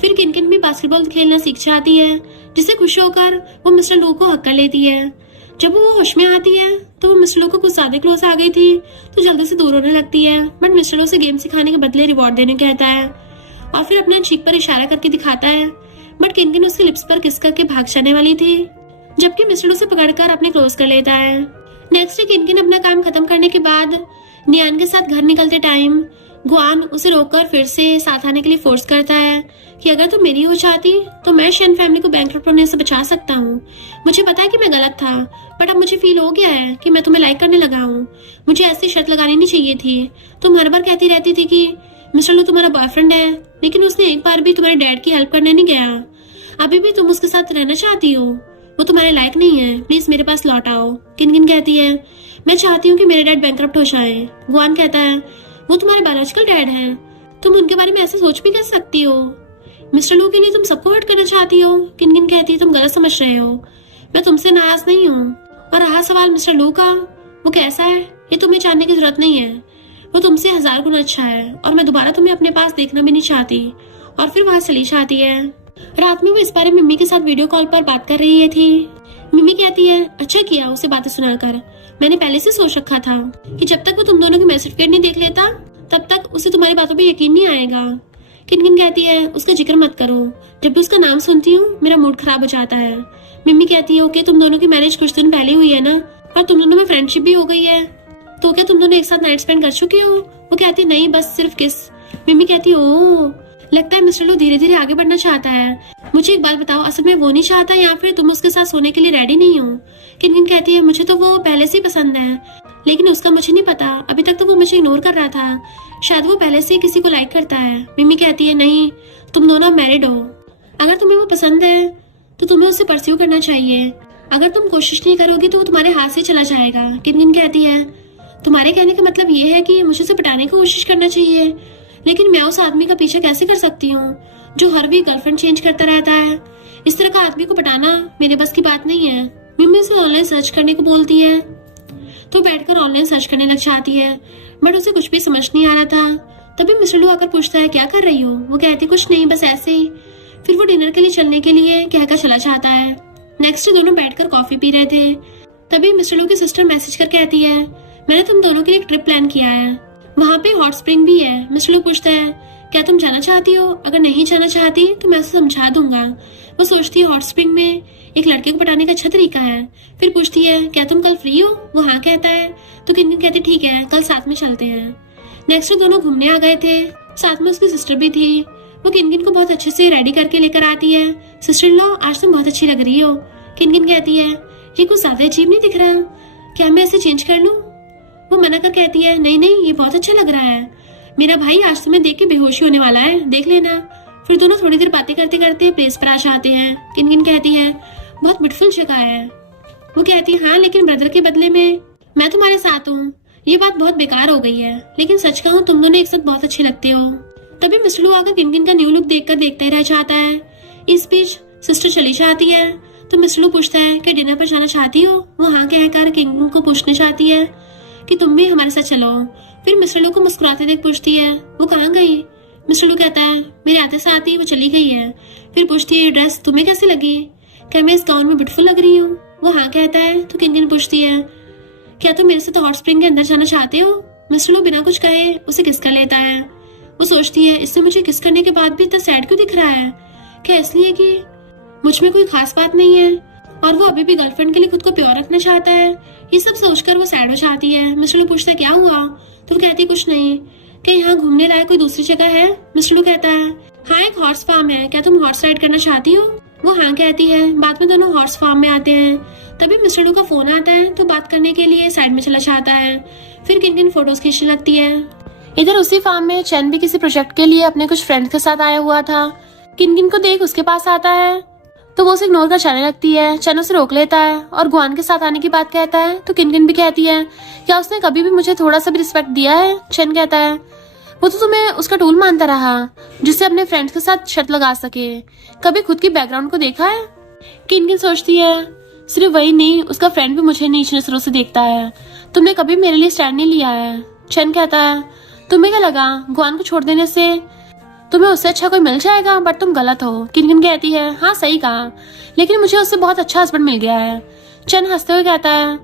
फिर किनकिन भी बास्केटबॉल खेलना सीख जाती है, जिससे खुश होकर वो मिस्टर लू को हक कर लेती है। जब वो होश में आती है तो वो मिस्टर लू को कुछ ज्यादा क्लोज आ गई थी, तो जल्दी से दूर होने लगती है, बट मिस्टर लू से गेम सिखाने के बदले रिवॉर्ड देने कहता है और फिर अपने चीक पर इशारा करके दिखाता है, बट किनकिन उसके लिप्स पर किस करके भाग जाने वाली थी, जबकि मिस्टर लू से पकड़कर अपने क्लोज कर लेता है। नेक्स्ट डे किनकिन अपना काम खत्म करने के बाद नियान के साथ घर निकलते टाइम गुआन उसे रोककर फिर से साथ आने के लिए फोर्स करता है कि अगर तुम मेरी हो जाती तो मैं शन फैमिली को बैंकरप्ट होने से बचा सकता हूँ। मुझे पता है कि मैं गलत था, बट अब मुझे फील हो गया है कि मैं तुम्हें लाइक करने लगा हूँ। मुझे ऐसी शर्त लगानी नहीं चाहिए थी। तुम हर बार कहती रहती थी कि मिस्टर लू तुम्हारा बॉयफ्रेंड है, लेकिन उसने एक बार भी तुम्हारे डैड की हेल्प करने नहीं गया। अभी भी तुम उसके साथ रहना चाहती हो, वो तुम्हारे लायक नहीं है, प्लीज मेरे पास लौट आओ। किनकिन कहती है मैं चाहती हूँ कि मेरे डैड बैंकरप्ट हो जाए। गुआन कहता है वो तुम्हारे बायोलॉजिकल डैड हैं, तुम उनके बारे में ऐसे सोच भी कर सकती हो। मिस्टर लू के लिए तुम सबको हर्ट करना चाहती हो। किनकिन कहती है तुम गलत समझ रहे हो, मैं तुमसे नाराज नहीं हूँ। और रहा सवाल मिस्टर लू का, वो कैसा है ये तुम्हें जानने की जरूरत नहीं है, वो तुमसे 1000 गुना अच्छा है, और मैं दोबारा तुम्हें अपने पास देखना भी नहीं चाहती। और फिर वहां चली जाती है। रात में वो इस बारे में मम्मी के साथ वीडियो कॉल पर बात कर रही थी। मिमी कहती है अच्छा किया उसे बातें सुनाकर, मैंने पहले से सोच रखा था कि जब तक वो तुम दोनों की मैसेज नहीं देख लेता तब तक उसे तुम्हारी बातों पे यकीन नहीं आएगा। किनकिन कहती है उसका जिक्र मत करो, जब भी उसका नाम सुनती हूँ मेरा मूड खराब हो जाता है। मिमी कहती है ओके तुम दोनों की मैरिज कुछ दिन पहले हुई है ना, और तुम दोनों में फ्रेंडशिप भी हो गई है, तो क्या तुम दोनों एक साथ नाइट स्पेंड कर चुकी हो? वो कहती है नहीं बस सिर्फ किस। मिमी कहती है ओह, लगता है मिस्टर लू धीरे धीरे आगे बढ़ना चाहता है। मुझे एक बात बताओ, असल में वो नहीं चाहता या फिर तुम उसके साथ सोने के लिए रेडी नहीं हो? किनकिन कहती है मुझे तो वो पहले से ही पसंद है, लेकिन उसका मुझे नहीं पता, अभी तक तो वो मुझे इग्नोर कर रहा था, शायद वो पहले से ही किसी को लाइक करता है। मिमी कहती है नहीं, तुम दोनों मैरिड हो, अगर तुम्हें वो पसंद है तो तुम्हें उससे परस्यू करना चाहिए, अगर तुम कोशिश नहीं करोगी तो वो तुम्हारे हाथ से चला जाएगा। किनकिन कहती है तुम्हारे कहने का मतलब ये है कि मुझे उसे पटाने की कोशिश करना चाहिए, लेकिन मैं उस आदमी का पीछा कैसे कर सकती हूँ जो हर वीक गर्लफ्रेंड चेंज करता रहता है? इस तरह का आदमी को पटाना मेरे बस की बात नहीं है। मिमी उसे ऑनलाइन सर्च करने को बोलती है तो बैठकर ऑनलाइन सर्च करने लग जाती है, बट उसे कुछ भी समझ नहीं आ रहा था। तभी मिस्टर लू आकर पूछता है क्या कर रही हो? वो कहती कुछ नहीं बस ऐसे ही। फिर वो डिनर के लिए चलने के लिए कहकर चला जाता है। नेक्स्ट डे दोनों बैठकर कॉफी पी रहे थे, तभी मिस्टर लू की सिस्टर मैसेज कर कहती है मैंने तुम दोनों के लिए एक ट्रिप प्लान किया है, वहाँ पे हॉट स्प्रिंग भी है। मिस्टर लू पूछता है क्या तुम जाना चाहती हो? अगर नहीं जाना चाहती तो मैं उसे समझा दूंगा। वो सोचती है हॉट स्प्रिंग में एक लड़के को पटाने का अच्छा तरीका है। फिर पूछती है क्या तुम कल फ्री हो? वो हाँ कहता है तो किनकिन कहती ठीक है कल साथ में चलते हैं। नेक्स्ट डे दोनों घूमने आ गए थे, साथ में उसकी सिस्टर भी थी। वो किनकिन को बहुत अच्छे से रेडी करके लेकर आती है। सिस्टर इन लॉ आज तुम बहुत अच्छी लग रही हो। किनकिन कहती है ये कुछ ज्यादा अजीब नहीं दिख रहा, क्या मैं ऐसे चेंज कर लूं? वो मना कर कहती है नहीं नहीं ये बहुत अच्छा लग रहा है, मेरा भाई आज तुम्हें देख के बेहोशी होने वाला है, देख लेना। फिर दोनों थोड़ी देर बातें करते करते प्लेस पर आ जाते हैं। किनकिन कहती है बहुत ब्यूटीफुल जगह है। वो कहती है हाँ लेकिन ब्रदर के बदले में मैं तुम्हारे साथ हूँ, ये बात बहुत बेकार हो गई है, लेकिन सच कहूँ तुम दोनों एक साथ बहुत अच्छे लगते हो। तभी मिस्टर लू आकर किनकिन का न्यू लुक देखकर देखता ही रह जाता है। इस बीच सिस्टर चली जाती है तो मिस्टर लू पूछता है कि डिनर पर जाना चाहती हो? वो हाँ कहकर किनकिन को पूछना चाहती है कि तुम भी हमारे साथ चलो। फिर मिस्टर लू को मुस्कुराते देख पूछती है वो कहाँ गई? मिस्टर लू कहता है मेरे आते साथ ही वो चली गई है। फिर पूछती है ये ड्रेस तुम्हें कैसी लगी, क्या मैं इस गाउन में ब्यूटीफुल लग रही हूँ? वो हाँ कहता है तो किनकिन पूछती है क्या तुम मेरे साथ हॉट स्प्रिंग के अंदर जाना चाहते हो? मिस्टर लू बिना कुछ कहे उसे किस कर लेता है। वो सोचती है इससे मुझे किस करने के बाद भी इतना सैड क्यों दिख रहा है, क्या इसलिए कि मुझ में कोई खास बात नहीं है और वो अभी भी गर्लफ्रेंड के लिए खुद को प्योर रखना चाहता है? ये सब सोचकर वो सैड हो जाती है। मिस्टर लू पूछता है क्या हुआ? तो वो कहती है कुछ नहीं, क्या यहाँ घूमने लायक कोई दूसरी जगह है? मिस्टर लू कहता है हाँ एक हॉर्स फार्म है, क्या तुम हॉर्स राइड करना चाहती हो? वो हाँ कहती है। बाद में दोनों हॉर्स फार्म में आते हैं, तभी मिस्टर लू का फोन आता है तो बात करने के लिए साइड में चला जाता है। फिर किनकिन फोटोज खींचने लगती है। इधर उसी फार्म में चैन भी किसी प्रोजेक्ट के लिए अपने कुछ फ्रेंड्स के साथ आया हुआ था। किनकिन को देख उसके पास आता है तो वो उसे इग्नोर कर जाने लगती है। चैन उसे रोक लेता है और गुआन के साथ आने की बात कहता है तो किनकिन भी कहती है क्या उसने कभी भी मुझे थोड़ा सा भी रिस्पेक्ट दिया है? चैन कहता है वो तो तुम्हें उसका टूल मानता रहा जिससे अपने फ्रेंड्स के साथ शर्त लगा सके, कभी खुद की बैकग्राउंड को देखा है? किनकिन सोचती है सिर्फ वही नहीं उसका फ्रेंड भी मुझे नीच नजरों से देखता है, तुमने कभी मेरे लिए स्टैंड नहीं लिया है। चैन कहता है तुम्हें क्या लगा गुआन को छोड़ देने से तुम्हें उससे अच्छा कोई मिल जाएगा, बट तुम गलत हो। किनकिन कहती है हाँ सही कहा, लेकिन मुझे उससे बहुत अच्छा हस्बैंड मिल गया है। चैन हंसते हुए कहता है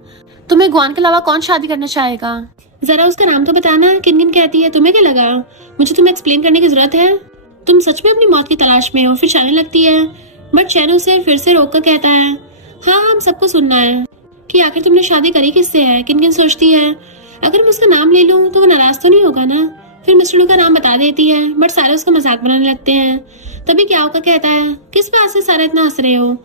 तुम्हें गुआन के अलावा कौन शादी करना चाहेगा, जरा उसका नाम तो बताना। किनकिन कहती है तुम्हें क्या लगा मुझे तुम्हें एक्सप्लेन करने की जरूरत है, तुम सच में अपनी मौत की तलाश में हो? फिर चलने लगती है, बट चैन उसे फिर से रोक कर कहता है हाँ हम सबको सुनना है कि आखिर तुमने शादी करी किससे है। किनकिन सोचती है अगर मैं उसका नाम ले लूं तो वो नाराज तो नहीं होगा ना। फिर मिस्टर लू का नाम बता देती है, बट सारे उसका मजाक बनाने लगते हैं। तभी क्या होगा कहता है किस बात से सारे इतना हंस रहे हो,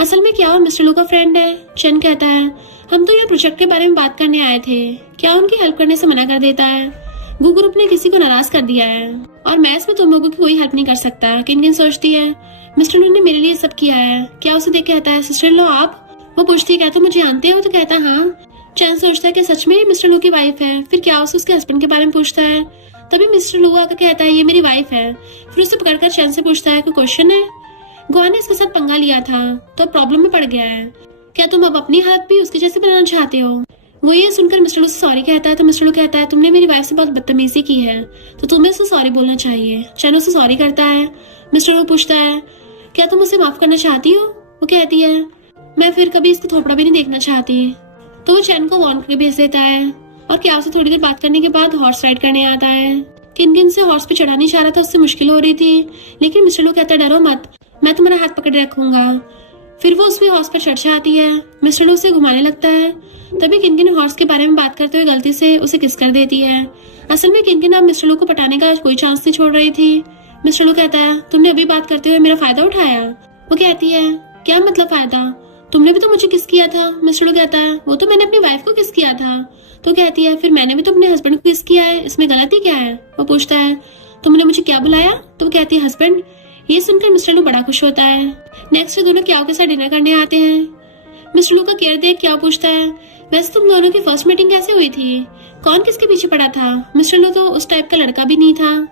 असल में क्या हो मिस्टर लू का फ्रेंड है। चैन कहता है हम तो यहाँ प्रोजेक्ट के बारे में बात करने आए थे, क्या उनकी हेल्प करने से मना कर देता है? गू ग्रुप ने किसी को नाराज कर दिया है और मैं इसमें तुम लोगों की कोई हेल्प नहीं कर सकता। किनकिन सोचती है मिस्टर लू ने मेरे लिए सब किया है, क्या उसे देख कहता है सिस्टर लो आप? वो पूछती है क्या तुम मुझे जानते हो? तो कहता है हाँ। चैन सोचता है कि सच में मिस्टर लू की वाइफ है। फिर क्या उसके हस्बैंड के बारे में पूछता है, तभी मिस्टर लू आकर कहता है ये मेरी वाइफ है। फिर उसे पकड़कर चैन से पूछता है कोई क्वेश्चन है? गुआन ने इसके साथ पंगा लिया था तो प्रॉब्लम में पड़ गया है, क्या तुम अब अपनी हालत भी उसके जैसे बनाना चाहते हो? वो ये सुनकर मिस्टर लू से सॉरी कहता है तो मिस्टर लू कहता है तुमने मेरी वाइफ से बहुत बदतमीजी की है तो तुम्हें उसे सॉरी बोलना चाहिए। चैन उसे सॉरी करता है। मिस्टर लू पूछता है क्या तुम उसे माफ करना चाहती हो? वो कहती है मैं फिर कभी इसको थोपड़ा भी नहीं देखना चाहती। तो वो चैन को वॉर्न करके भेज देता है और क्या से थोड़ी देर बात करने के बाद हॉर्स राइड करने आता है। किनकिन से हॉर्स पे चढ़ाने चाह रहा था, उससे मुश्किल हो रही थी, लेकिन मिस्टर लो कहता है डरो मत, मैं तुम्हारा हाथ पकड़े रखूंगा। फिर वो उसमें हॉर्स पर चढ़ जाती है। मिस्टर लो उसे घुमाने लगता है। तभी किनकिन हॉर्स के बारे में बात करते हुए गलती से उसे किस कर देती है। असल में किनकिन अब मिस्टर लो को पटाने का कोई चांस नहीं छोड़ रही थी। मिस्टर लो कहता है तुमने अभी बात करते हुए मेरा फायदा उठाया। वो कहती है क्या मतलब फायदा, तुमने भी तो मुझे किस किया था। मिस्टर लो कहता है वो तो मैंने अपनी वाइफ को किस किया था। तो कहती है फिर मैंने भी तो अपने हस्बैंड को किस किया है, इसमें गलती क्या है। वो पूछता है तुमने मुझे क्या बुलाया। तो वो कहती है हस्बैंड। ये सुनकर मिस्टर लो बड़ा खुश होता है। नेक्स्ट दोनों क्याओ के साथ डिनर करने आते हैं। मिस्टर लो का केयर देख क्याओ पूछता है वैसे तुम दोनों की फर्स्ट मीटिंग कैसे हुई थी, कौन किसके पीछे पड़ा था। मिस्टर लो तो उस टाइप का लड़का भी नहीं था,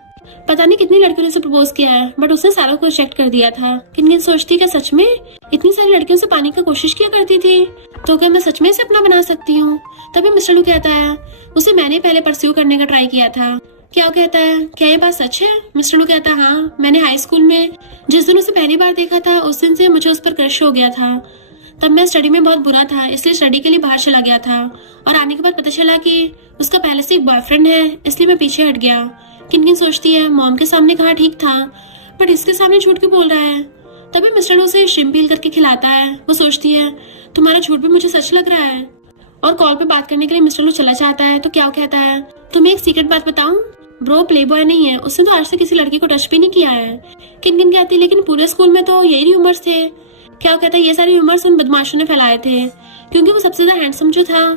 पता नहीं कितनी लड़कियों ने उसे प्रपोज किया है, बट उसने सारों को रिजेक्ट कर दिया था। किनकिन सोचती क्या सच में इतनी सारी लड़कियों से पाने की कोशिश किया करती थी, तो क्या मैं सच में इसे अपना बना सकती हूँ। तभी मिस्टर लो कहता है उसे मैंने पहले परस्यू करने का ट्राई किया था। क्या कहता है क्या ये बात सच है। मिस्टर लो कहता है हाँ, मैंने हाई स्कूल में जिस दिन उसे पहली बार देखा था उस दिन से मुझे उस पर क्रश हो गया था। तब मैं स्टडी में बहुत बुरा था, इसलिए स्टडी के लिए बाहर चला गया था और आने के बाद पता चला कि उसका पहले से एक बॉयफ्रेंड है, इसलिए मैं पीछे हट गया। किनकिन सोचती है मॉम के सामने कहा ठीक था, बट इसके सामने झूठ क्यों बोल रहा है। तभी मिस्टर लो उसे श्रिम्प पील करके खिलाता है। वो सोचती है तुम्हारा झूठ भी मुझे सच लग रहा है। और कॉल पे बात करने के लिए मिस्टर लो चला जाता है। तो क्या कहता है तुम्हें एक सीक्रेट बात बताऊं, ब्रो प्ले बॉय नहीं है, उसने तो आज से किसी लड़की को टच भी नहीं किया है। किनकिन कहती लेकिन पूरे स्कूल में तो यही र्यूमर्स थे। क्या कहता है ये सारे र्यूमर्स उन बदमाशों ने फैलाए थे, क्योंकि वो सबसे ज्यादा हैंडसम जो था,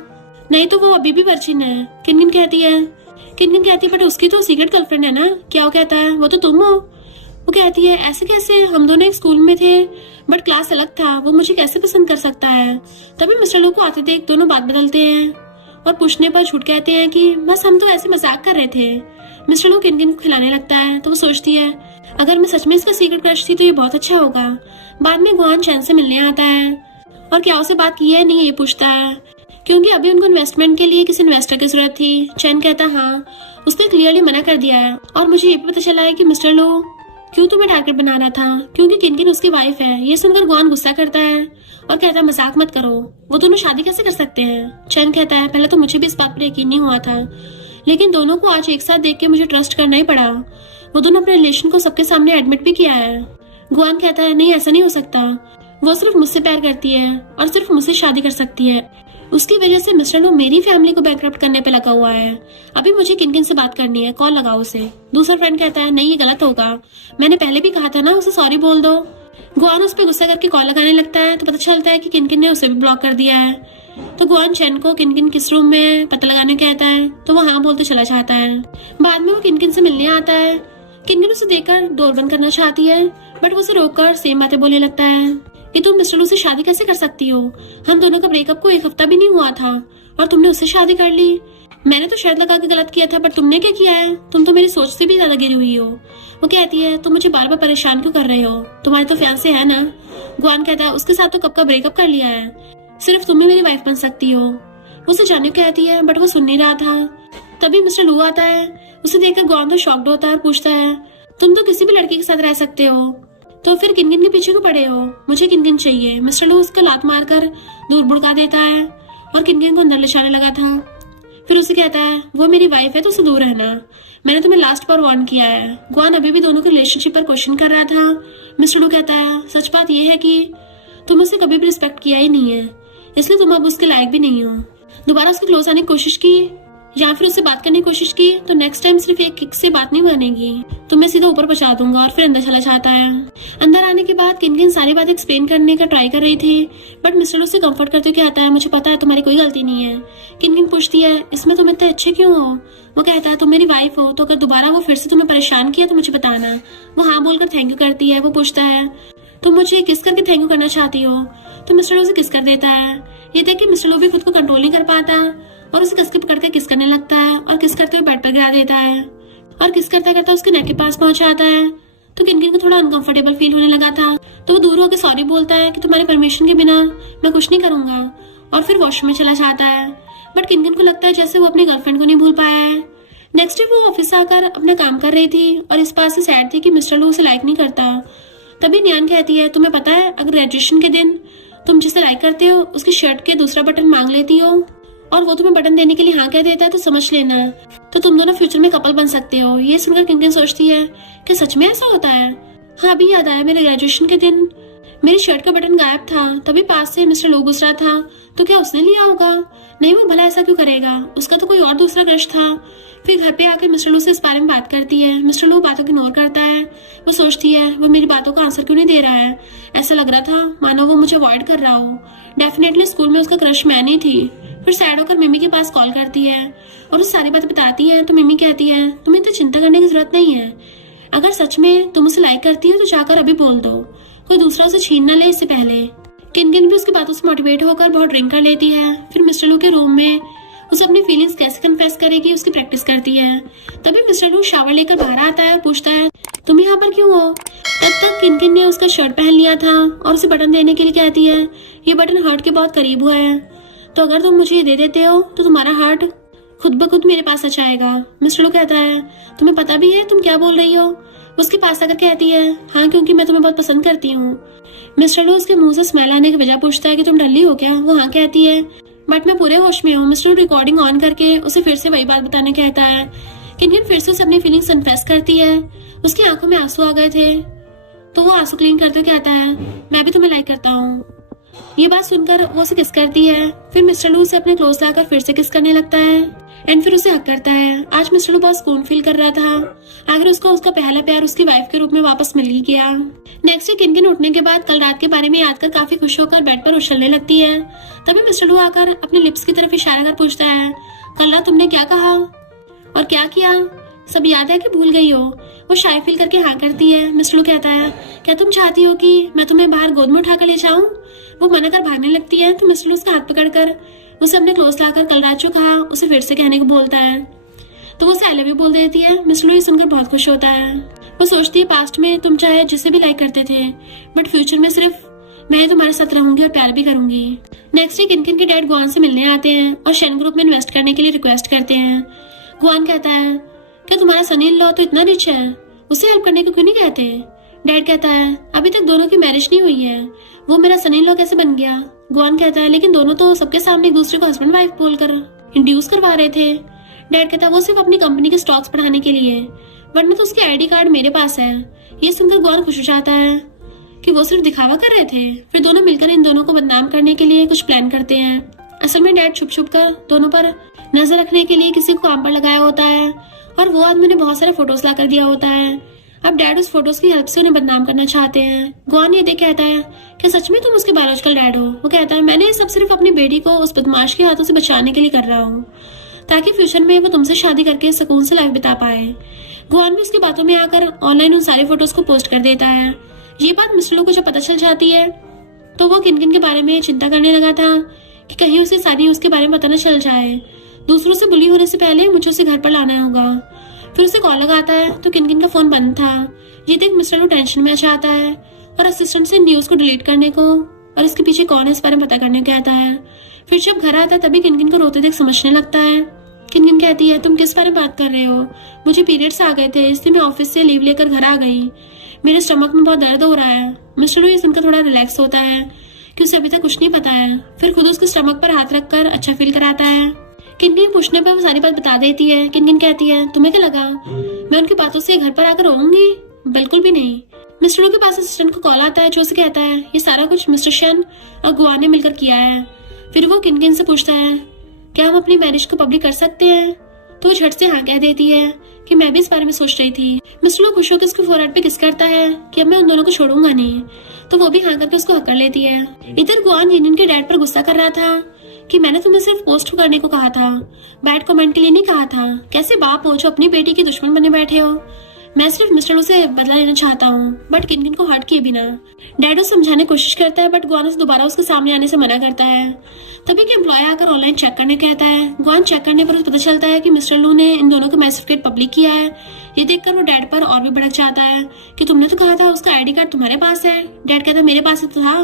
नहीं तो वो अभी भी वर्जिन है। किनकिन कहती है बट उसकी तो सीक्रेट गर्लफ्रेंड है ना। क्या कहता है वो तो तुम हो। वो कहती है ऐसे कैसे, हम दोनों एक स्कूल में थे बट क्लास अलग था, वो मुझे कैसे पसंद कर सकता है। तभी मिस्टर लो को आते देख दोनों बात बदलते हैं और पूछने पर झूठ कहते हैं कि बस हम तो ऐसे मजाक कर रहे थे। मिस्टर लो किनकिन को खिलाने लगता है। तो वो सोचती है अगर मैं सच में इसका सीक्रेट क्रश थी तो ये बहुत अच्छा होगा। बाद में गुआन चैन से मिलने आता है और क्या उसे बात की है नहीं ये पूछता है, क्योंकि अभी उनको इन्वेस्टमेंट के लिए किसी इन्वेस्टर की जरूरत थी। चैन कहता हाँ, उसने क्लियरली मना कर दिया है और मुझे ये भी पता चला है कि मिस्टर लो क्यों तुम्हें टारगेट बना रहा था, क्योंकि किनकिन उसकी वाइफ है। ये सुनकर गुआन गुस्सा करता है और कहता है मजाक मत करो, वो दोनों शादी कैसे कर सकते हैं। चैन कहता है पहले तो मुझे भी इस बात पर यकीन नहीं हुआ था, लेकिन दोनों को आज एक साथ देख के मुझे ट्रस्ट करना ही पड़ा। वो दोनों अपने रिलेशन को सबके सामने एडमिट भी किया है। गुआन कहता है नहीं ऐसा नहीं हो सकता, वो सिर्फ मुझसे प्यार करती है और सिर्फ मुझसे शादी कर सकती है, उसकी वजह से मिस्टर लो मेरी फैमिली को बैंकरप्ट करने पे लगा हुआ है। अभी मुझे किनकिन से बात करनी है, कॉल लगाओ उसे। दूसरा फ्रेंड कहता है नहीं ये गलत होगा, मैंने पहले भी कहा था ना, उसे सॉरी बोल दो। गुआन उस पर गुस्सा करके कॉल लगाने लगता है तो पता चलता है कि किनकिन ने उसे भी ब्लॉक कर दिया है। तो गुआन चैन को किनकिन किस रूम में पता लगाने कहता है तो वो हाँ बोलते चला जाता है। बाद में वो किनकिन से मिलने आता है। किनकिन उसे देखकर डोर बंद करना चाहती है बट वो उसे रोककर सेम बातें बोलने लगता है कि तुम मिस्टर लो से शादी कैसे कर सकती हो, हम दोनों का ब्रेकअप को एक हफ्ता भी नहीं हुआ था और तुमने उससे शादी कर ली। मैंने तो शर्त लगा के गलत किया था, बट तुमने क्या किया है, तुम तो मेरी सोच से भी ज्यादा गिरी हुई हो। वो कहती है तुम मुझे बार बार परेशान क्यों कर रहे हो, तुम्हारे तो फियांसे है ना। गुआन कहता है उसके साथ तो कब का ब्रेकअप कर लिया है, सिर्फ तुम ही मेरी वाइफ बन सकती हो। उसे जाने को कहती है बट वो सुन नहीं रहा था। तभी मिस्टर लू आता है, उसे देखकर गुआन तो शॉक्ड होता है और पूछता है तुम तो किसी भी लड़की के साथ रह सकते हो, तो फिर किनकिन के पीछे क्यों पड़े हो, मुझे किनकिन चाहिए। मिस्टर लू उसका लात मारकर दूर भुड़का देता है और किनकिन को अंदर ले जाने लगा था। फिर उसे कहता है वो मेरी वाइफ है तो उसे दूर रहना, मैंने तुम्हें लास्ट बार वार्न किया है। गुआन अभी भी दोनों के रिलेशनशिप पर क्वेश्चन कर रहा था। मिस्टर लू कहता है सच बात यह है कि तुम उसे कभी भी रिस्पेक्ट किया ही नहीं है, इसलिए तुम अब उसके लायक भी नहीं हो। दोबारा उसके क्लोज आने की कोशिश की या फिर उससे बात करने की कोशिश की तो नेक्स्ट टाइम सिर्फ एक किक से बात नहीं मानेगी, तो मैं सीधा ऊपर पहुंचा दूंगा। और फिर अंदर चला जाता है। अंदर आने के बाद किनकिन सारी बात एक्सप्लेन करने का ट्राई कर रही थी बट मिस्टर उसे कंफर्ट करते हुए कहता है मुझे पता है तुम्हारी कोई गलती नहीं है। किनकिन पूछती है इसमें तुम इतने अच्छे क्यों हो। वो कहता है तुम मेरी वाइफ हो, तो अगर दोबारा वो फिर से तुम्हें परेशान किया तो मुझे बताना। वो हाँ बोलकर थैंक यू करती है। वो पूछता है तुम मुझे किस करके थैंक यू करना चाहती हो, तो मिस्टर उसे किस कर देता है। ये देख के मिस्टर लो भी खुद को कंट्रोल नहीं कर पाता और उसे कस के पकड़ के किस करने लगता है और किस करते हुए बेड पर गिरा देता है और किस करता करता उसके नेक के पास पहुंच जाता है। तो किनकिन को थोड़ा अनकंफर्टेबल फील होने लगा था, तो वो दूर होकर सॉरी बोलता है कि तुम्हारे परमिशन के बिना मैं कुछ नहीं करूंगा और फिर वॉशरूम में चला जाता है। बट किनकिन को लगता है जैसे वो अपनी गर्लफ्रेंड को नहीं भूल पाया है। नेक्स्ट डे वो ऑफिस आकर अपना काम कर रही थी और इस बात से सैड थी कि मिस्टर लो उसे लाइक नहीं करता। तभी नियान कहती है तुम्हें पता है अगर ग्रेजुएशन के दिन तुम जिसे लाइक करते हो उसकी शर्ट के दूसरा बटन मांग लेती हो और वो तुम्हें बटन देने के लिए हाँ कह देता है, तो समझ लेना तो तुम दोनों फ्यूचर में कपल बन सकते हो। ये सुनकर किनकिन सोचती है कि सच में ऐसा होता है। हाँ, अभी याद आया, मेरे ग्रेजुएशन के दिन मेरी शर्ट का बटन गायब था, तभी पास से मिस्टर लो गुजरा था, तो क्या उसने लिया होगा? नहीं, वो भला ऐसा क्यों करेगा, उसका तो कोई और दूसरा क्रश था। फिर घर पे आकर मिस्टर लो से इस बारे में बात करती है। मिस्टर लो बातों को इग्नोर करता है। वो सोचती है वो मेरी बातों का आंसर क्यों नहीं दे रहा है, ऐसा लग रहा था मानो वो मुझे अवॉइड कर रहा हो। डेफिनेटली स्कूल में उसका क्रश मैं नहीं थी। फिर सैड होकर मिमी के पास कॉल करती है और उस सारी बातें बताती है। तो मिमी कहती है तुम्हें इतनी चिंता करने की जरूरत नहीं है, अगर सच में तुम उसे लाइक करती हो तो जाकर अभी बोल दो, कोई दूसरा उसे छीन न ले इससे पहले। किनकिन भी उसकी बातों से मोटिवेट होकर बहुत ड्रिंक कर लेती है। फिर मिस्टर लू के रूम में उसे अपनी फीलिंग्स कैसे कन्फेस करेगी उसकी प्रैक्टिस करती है। तभी मिस्टर लू शावर लेकर बाहर आता है, पूछता है तुम यहाँ पर क्यों हो? तब तक किनकिन ने उसका शर्ट पहन लिया था और उसे बटन देने के लिए कहती है ये बटन हार्ट के बहुत करीब हुआ है, तो अगर तुम मुझे ये दे देते हो तो तुम्हारा हार्ट खुद ब खुद मेरे पास आ जाएगा। मिस्टर लू कहता है तुम्हें पता भी है तुम क्या बोल रही हो? उसके पास आकर कहती है हाँ, क्योंकि मैं तुम्हें बहुत पसंद करती हूँ। मिस्टर लू उसके मुंह से स्मेल आने की वजह पूछता है कि तुम डल्ली हो क्या? वो हाँ कहती है, बट मैं पूरे होश में हूँ। मिस्टर लू रिकॉर्डिंग ऑन करके उसे फिर से वही बात बताने कहता है। किनकिन फिर से उसे अपनी फीलिंग्स कन्फेस करती है। उसकी आंखों में आंसू आ गए थे, तो वो आंसू क्लीन करते हुए कहता है मैं भी तुम्हें लाइक करता हूँ। ये बात सुनकर वो उसे किस करती है। फिर मिस्टर लू उसे अपने क्लोज लाकर फिर से किस करने लगता है एंड फिर उसे हक करता है। आज मिस्टर लू बहुत सुकून फील कर रहा था। आखिर उसको उसका पहला प्यार उसकी वाइफ के रूप में वापस मिल ही गया। नेक्स्ट डे किनकिन उठने के बाद कल रात के बारे में याद कर काफी खुश होकर बेड पर उछलने लगती है। तभी मिस्टर लू आकर अपने लिप्स की तरफ इशारा कर पूछता है कल रात तुमने क्या कहा और क्या किया, सब याद है कि भूल गई हो? वो शाय फील करके हाँ करती है। मिस्टर लू कहता है क्या तुम चाहती हो कि मैं तुम्हें बाहर गोद में उठाकर ले जाऊं? वो मना कर भागने लगती है। तो मिस्टर लू उसका हाथ पकड़कर उसे अपने क्लोज लाकर कल रात जो कहा उसे फिर से कहने को बोलता है, तो वो उसे आई लव यू बोल देती है। मिस्टर लू ये सुनकर बहुत खुश होता है। वो सोचती है पास्ट में तुम चाहे जिसे भी लाइक करते थे, बट फ्यूचर में सिर्फ मैं तुम्हारे साथ रहूंगी और प्यार भी करूंगी। नेक्स्ट डे किनकिन के डैड गुआन से मिलने आते हैं और शेन ग्रुप में इन्वेस्ट करने के लिए रिक्वेस्ट करते हैं। गुआन कहता है क्या तुम्हारा सनी इन लॉ तो इतना रिच है, उसे हेल्प करने को क्यों नहीं कहते? डैड कहता है अभी तक दोनों की मैरिज नहीं हुई है, वो मेरा सनी इन लॉ कैसे बन गया? गुआन कहता है लेकिन दोनों तो सबके सामने एक दूसरे को हस्बैंड वाइफ बोलकर इंड्यूस करवा रहे थे। डैड कहता है वो सिर्फ अपनी कंपनी के स्टॉक्स बढ़ाने के लिए, वरना तो उसके आईडी कार्ड मेरे पास है। ये सुनकर गुआन खुश हो जाता है कि वो सिर्फ दिखावा कर रहे थे। फिर दोनों मिलकर इन दोनों को बदनाम करने के लिए कुछ प्लान करते हैं। असल में डैड छुप छुप कर दोनों पर नजर रखने के लिए किसी को काम पर लगाया होता है और वो आदमी ने बहुत सारे फोटोज ला कर दिया होता है। अब डैड उस फोटोज की हेल्प से उन्हें बदनाम करना चाहते हैं। गुआन ये देख कहता है क्या सच में तुम उसके बायोलॉजिकल डैड हो? वो कहता है मैंने ये सब सिर्फ अपनी बेटी को उस बदमाश के हाथों से बचाने के लिए कर रहा हूँ, ताकि फ्यूचर में वो तुमसे शादी करके सुकून से लाइफ बिता पाए। गुआन भी उसकी बातों में आकर ऑनलाइन उन सारे फोटोज को पोस्ट कर देता है। ये बात मिस्टर लू को जब पता चल जाती है तो वो किनकिन के बारे में चिंता करने लगा था कि कहीं उसे सारी उसके बारे में पता न चल जाए। दूसरों से बुली होने से पहले मुझे उसे घर पर लाना होगा। फिर उसे कॉल लगाता है तो किनकिन का फोन बंद था। ये देख मिस्टर लू टेंशन में आ जाता है और असिस्टेंट से न्यूज को डिलीट करने को और इसके पीछे कौन है इस बारे में पता करने को कहता है। फिर जब घर आता है तभी किनकिन को रोते देख समझने लगता है। किनकिन कहती है तुम किस बारे में बात कर रहे हो? मुझे पीरियड्स आ गए थे, इसलिए मैं ऑफिस से लीव लेकर घर आ गई, मेरे स्टमक में बहुत दर्द हो रहा है। मिस्टर लू ये सुनकर थोड़ा रिलैक्स होता है कि उसे अभी तक कुछ नहीं पता है। फिर खुद उसके स्टमक पर हाथ रखकर अच्छा फील कराता है। किनकिन पूछने पर वो सारी बात बता देती है। किनकिन कहती है तुम्हें क्या लगा मैं उनकी बातों से घर पर आकर रोऊंगी? बिल्कुल भी नहीं। मिस्टर लू के पास असिस्टेंट को कॉल आता है जो उसे कहता है ये सारा कुछ मिस्टर शन और गुआन ने मिलकर किया है। फिर वो किनकिन से पूछता है क्या हम अपनी मैरिज को पब्लिक कर सकते हैं? तो वो झट से हाँ कह देती है कि मैं भी इस बारे में सोच रही थी। मिस्टर लू खुश होकर उसके फोरहेड पे किस करता है कि अब मैं उन दोनों को छोड़ूंगा नहीं, तो वो भी हाँ करके उसको हक कर लेती है। इधर गुआन जिनिन के डैड पर गुस्सा कर रहा था कि मैंने तुम्हें सिर्फ पोस्ट करने को कहा था, बैड कमेंट के लिए नहीं कहा था। कैसे बाप हो जो अपनी बेटी के दुश्मन बने बैठे हो? मैं सिर्फ मिस्टर लू से बदला लेना चाहता हूँ, बट किनकिन को हर्ट किए बिना। डैड उसे समझाने की कोशिश करता है बट गुआन उसे दोबारा उसके सामने आने से मना करता है। तभी कि एम्प्लॉय आकर ऑनलाइन चेक करने कहता है। गुआन चेक करने पर उसे पता चलता है कि मिस्टर लू ने इन दोनों का मैसेज सर्टिफिकेट पब्लिक किया है। ये देखकर वो डैड पर और भी भड़क जाता है कि तुमने तो कहा था उसका आईडी कार्ड तुम्हारे पास है। डैड कहता है मेरे पास ही तो था,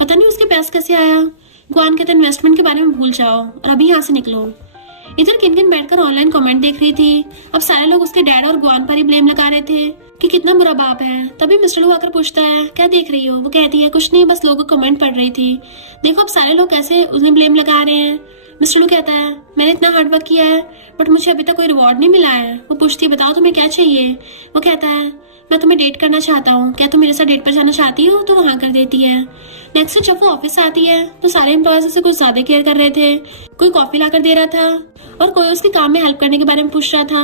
पता नहीं उसके पास कैसे आया। गुआन कहता है इन्वेस्टमेंट के बारे में भूल जाओ और अभी यहाँ से निकलो। इधर किनकिन बैठकर ऑनलाइन कमेंट देख रही थी। अब सारे लोग उसके डैड और गुआन पर ही ब्लेम लगा रहे थे कि कितना बुरा बाप है। तभी मिस्टर लू आकर पूछता है क्या देख रही हो। वो कहती है कुछ नहीं, बस लोगों कमेंट पढ़ रही थी। देखो अब सारे लोग कैसे उन्हें ब्लेम लगा रहे हैं। मिस्टर लू कहता है मैंने इतना हार्ड वर्क किया है बट मुझे अभी तक कोई रिवॉर्ड नहीं मिला है। वो पूछती है बताओ तुम्हें क्या चाहिए। वो कहता है मैं तुम्हें डेट करना चाहता हूँ, क्या तुम मेरे साथ डेट पर जाना चाहती हो। तो वहाँ कर देती है। नेक्स्ट जब वो ऑफिस आती है तो सारे एम्प्लॉयज उसे कुछ ज्यादा केयर कर रहे थे। कोई कॉफी लाकर दे रहा था और कोई उसके काम में हेल्प करने के बारे में पूछ रहा था।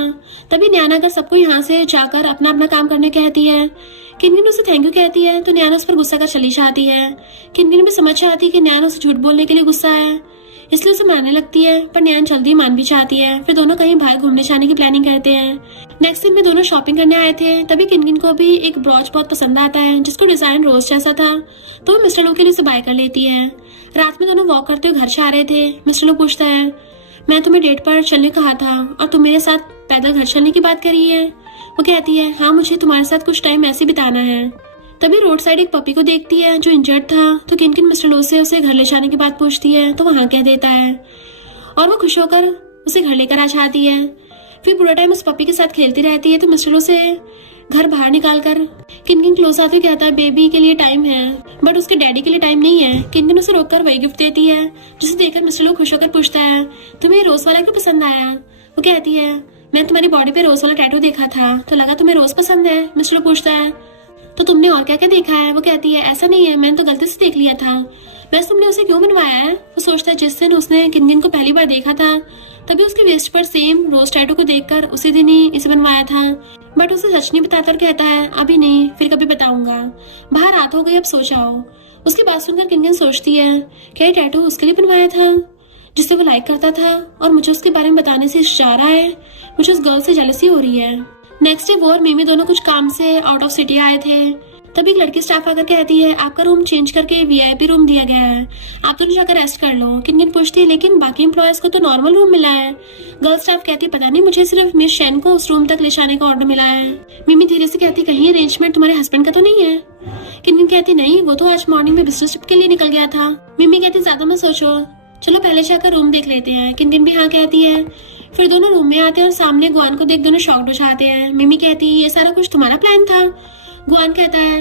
तभी न्याना अगर सबको यहाँ से जाकर अपना अपना काम करने कहती है। किनकिन उसे थैंक यू कहती है तो न्याना उस पर गुस्सा कर चली जाती है। किनकिन भी समझ जाती है कि न्याना उसे झूठ बोलने के लिए गुस्सा है, इसलिए उसे मानने लगती है। पर न्यान जल्दी मान भी चाहती है। फिर दोनों कहीं बाहर घूमने जाने की प्लानिंग करते हैं। नेक्स्ट दिन में दोनों शॉपिंग करने आए थे। तभी किनकिन को भी एक ब्रॉच बहुत पसंद आता है जिसको डिजाइन रोज जैसा था, तो वो मिस्टर लो के लिए उसे बाय कर लेती है। रात में दोनों वॉक करते हुए घर से आ रहे थे। मिस्टर लो पूछता है मैं तुम्हें डेट पर चलने कहा था और तुम मेरे साथ पैदल घर चलने की बात करी है। वो कहती है हाँ मुझे तुम्हारे साथ कुछ टाइम ऐसे बिताना है। तभी रोड साइड एक पपी को देखती है जो इंजर्ड था। तो किनकिन मिस्टर लो से उसे घर ले जाने की बात पूछती है तो वहाँ कह देता है और वो खुश होकर उसे घर लेकर आ जाती है। फिर पूरा टाइम उस पपी के साथ खेलती रहती है। तो मिस्टर लो से घर बाहर निकालकर किनकिन क्लोज आते हुए कहता है बेबी के लिए टाइम है बट उसके डैडी के लिए टाइम नहीं है। किनकिन उसे रोककर वही गिफ्ट देती है जिसे देखकर मिस्टर लो खुश होकर पूछता है तुम्हें रोज वाला क्यों पसंद आया। वो कहती है मैंने तुम्हारी बॉडी पे रोज वाला टैटू देखा था तो लगा तुम्हें रोज पसंद है। मिस्टर लो पूछता है तो तुमने और क्या क्या देखा है। वो कहती है ऐसा नहीं है, मैंने तो गलती से देख लिया था। वैसे तुमने उसे क्यों बनवाया है। वो सोचता है जिस दिन उसने किनकिन को पहली बार देखा था तभी उसके वेस्ट पर सेम रोज टैटू को देखकर उसी दिन ही इसे बनवाया था। बट उसे सच नहीं बताता और कहता है अभी नहीं, फिर कभी बताऊंगा। बाहर रात हो गई, अब सो जाओ। उसकी बात सुनकर किनकिन सोचती है क्या ये टैटू उसके लिए बनवाया था जिसे वो लाइक करता था और मुझे उसके बारे में बताने से हिचकिचा रहा है। मुझे उस गर्ल से जेलसी हो रही है। नेक्स्ट डे वो और मिमी दोनों कुछ काम से आउट ऑफ सिटी आए थे। तभी एक लड़की स्टाफ आकर कहती है आपका रूम चेंज करके वीआईपी रूम दिया गया है, आप दोनों जाकर रेस्ट कर लो। किनकिन पूछती है लेकिन बाकी एम्प्लॉयज को तो नॉर्मल रूम मिला है। गर्ल स्टाफ कहती है पता नहीं, मुझे सिर्फ मिस शैन को उस रूम तक ले जाने का ऑर्डर मिला है। मिमी धीरे से कहती कहीं अरेंजमेंट तुम्हारे हस्बैंड का तो नहीं है। किनकिन कहती नहीं, वो तो आज मॉर्निंग में बिजनेस ट्रिप के लिए निकल गया था। मिमी कहती ज्यादा मत सोचो, चलो पहले जाकर रूम देख लेते हैं। किनकिन भी हाँ कहती है। फिर दोनों रूम में आते हैं और सामने गुआन को देख दोनों शॉक्ड हो जाते हैं। मिमी कहती है ये सारा कुछ तुम्हारा प्लान था। गुआन कहता है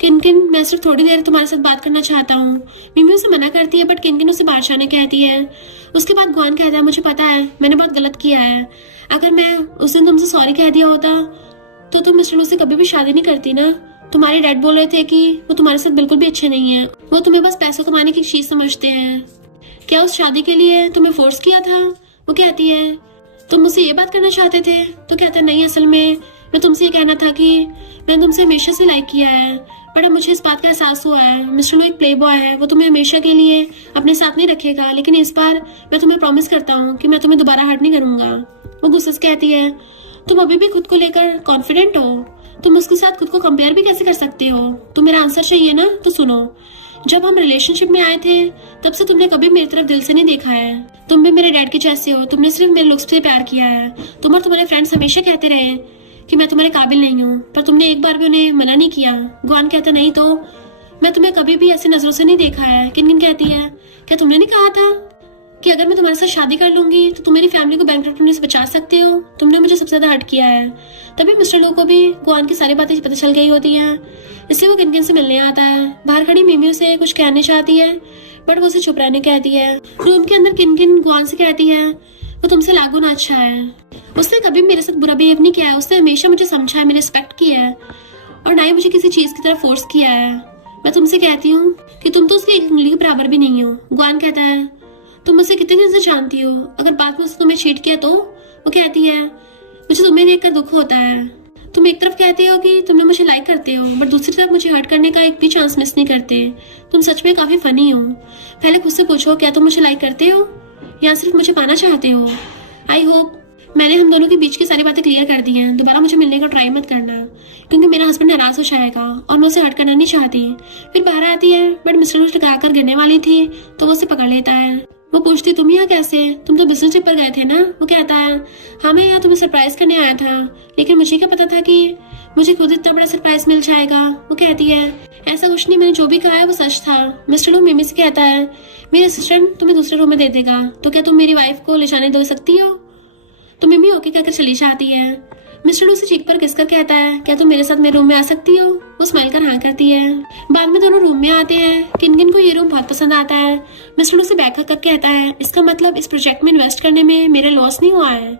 किनकिन मैं सिर्फ थोड़ी देर तुम्हारे साथ बात करना चाहता हूँ। मिमी उसे मना करती है बट किनकिन उसे बाहर जाने कहती है। उसके बाद गुआन कहता है मुझे पता है मैंने बहुत गलत किया है, अगर मैं उस दिन तुमसे सॉरी कह दिया होता तो तुम मिस्टर लू से कभी भी शादी नहीं करती ना। तुम्हारे डैड बोल रहे थे कि वो तुम्हारे साथ बिल्कुल भी अच्छे नहीं है, वो तुम्हें बस पैसे कमाने की चीज समझते हैं। क्या उस शादी के लिए तुम्हें फोर्स किया था। वो कहती है तुम मुझसे ये बात करना चाहते थे। तो कहता है नहीं, असल में मैं तुमसे ये कहना था कि मैंने तुमसे हमेशा से लाइक किया है बट अब मुझे इस बात का एहसास हुआ है मिस्टर लू एक प्ले बॉय है, वो तुम्हें हमेशा के लिए अपने साथ नहीं रखेगा, लेकिन इस बार मैं तुम्हें प्रॉमिस करता हूँ कि मैं तुम्हें दोबारा हर्ट नहीं करूंगा। वो गुस्से से कहती है तुम अभी भी खुद को लेकर कॉन्फिडेंट हो, तुम उसके साथ खुद को कंपेयर भी कैसे कर सकते हो। तुम मेरा आंसर चाहिए ना तो सुनो, जब हम रिलेशनशिप में आए थे तब से तुमने कभी मेरी तरफ दिल से नहीं देखा है। तुम भी मेरे डैड के जैसे हो, तुमने सिर्फ मेरे लुक्स से प्यार किया है। तुम और तुम्हारे फ्रेंड्स हमेशा कहते रहे कि मैं तुम्हारे काबिल नहीं हूँ, पर तुमने एक बार भी उन्हें मना नहीं किया। गुआन कहता नहीं तो मैं तुम्हें कभी भी ऐसी नजरों से नहीं देखा है। किनकिन कहती है क्या तुमने नहीं कहा था कि अगर मैं तुम्हारे साथ शादी कर लूंगी तो तुम मेरी फैमिली को बैंकरप्ट होने से बचा सकते हो। तुमने मुझे सबसे ज्यादा हर्ट किया है। तभी मिस्टर लो को भी गुआन की सारी बातें पता चल गई होती है, इसलिए वो किनकिन से मिलने आता है। बाहर खड़ी मिमी उसे कुछ कहने चाहती है बट वो उसे चुप रहने कहती है। रूम के अंदर किनकिन गुआन से कहती है वो तुमसे लागू ना अच्छा है, उसने कभी मेरे साथ बुरा बिहेव नहीं किया है, उसने हमेशा मुझे समझा है, मेरे रिस्पेक्ट किया है और ना ही मुझे किसी चीज की तरफ फोर्स किया है। मैं तुमसे कहती हूँ कि तुम तो उसकी एक उंगली के बराबर भी नहीं हो। गुआन कहता है तुम मुझसे कितने दिन से जानती हो, अगर बात में उसने तुम्हें चीट किया तो। वो कहती है मुझे तुम्हें देखकर दुख होता है, तुम एक तरफ कहते हो कि तुमने मुझे लाइक करते हो बट दूसरी तरफ मुझे हर्ट करने का एक भी चांस मिस नहीं करते। तुम सच में काफी फनी हो। पहले खुद से पूछो क्या तुम मुझे लाइक करते हो या सिर्फ मुझे पाना चाहते हो। आई होप मैंने हम दोनों के बीच की सारी बातें क्लियर कर दी हैं। दोबारा मुझे मिलने का ट्राई मत करना क्योंकि मेरा हस्बैंड नाराज हो जाएगा और मैं उसे हर्ट करना नहीं चाहती। फिर बाहर आती है बट मिस्टर लू टकराकर गिरने वाली थी तो वो उसे पकड़ लेता है। वो पूछती तुम यहाँ कैसे, तुम तो बिजनेस ट्रिप पर गए थे ना। वो कहता है हाँ मैं यहाँ तुम्हें सरप्राइज करने आया था, लेकिन मुझे क्या पता था कि मुझे खुद इतना बड़ा सरप्राइज मिल जाएगा। वो कहती है ऐसा कुछ नहीं, मैंने जो भी कहा है वो सच था। मिस्टर लू मिमी से कहता है मेरा असिस्टेंट तुम्हें दूसरे रूम में दे देगा, तो क्या तुम मेरी वाइफ को ले जाने दे सकती हो? तो मिमी ओके कहकर चली जाती है। मिस्टर लू से चीख पर किसकर कहता है क्या तुम मेरे साथ मेरे रूम में आ सकती हो? वो स्माइल कर हाँ करती है। बाद में दोनों रूम में आते हैं। किनकिन को ये रूम बहुत पसंद आता है। मिस्टर लू से बैक कर कहता है इसका मतलब इस प्रोजेक्ट में इन्वेस्ट करने में मेरा लॉस नहीं हुआ है।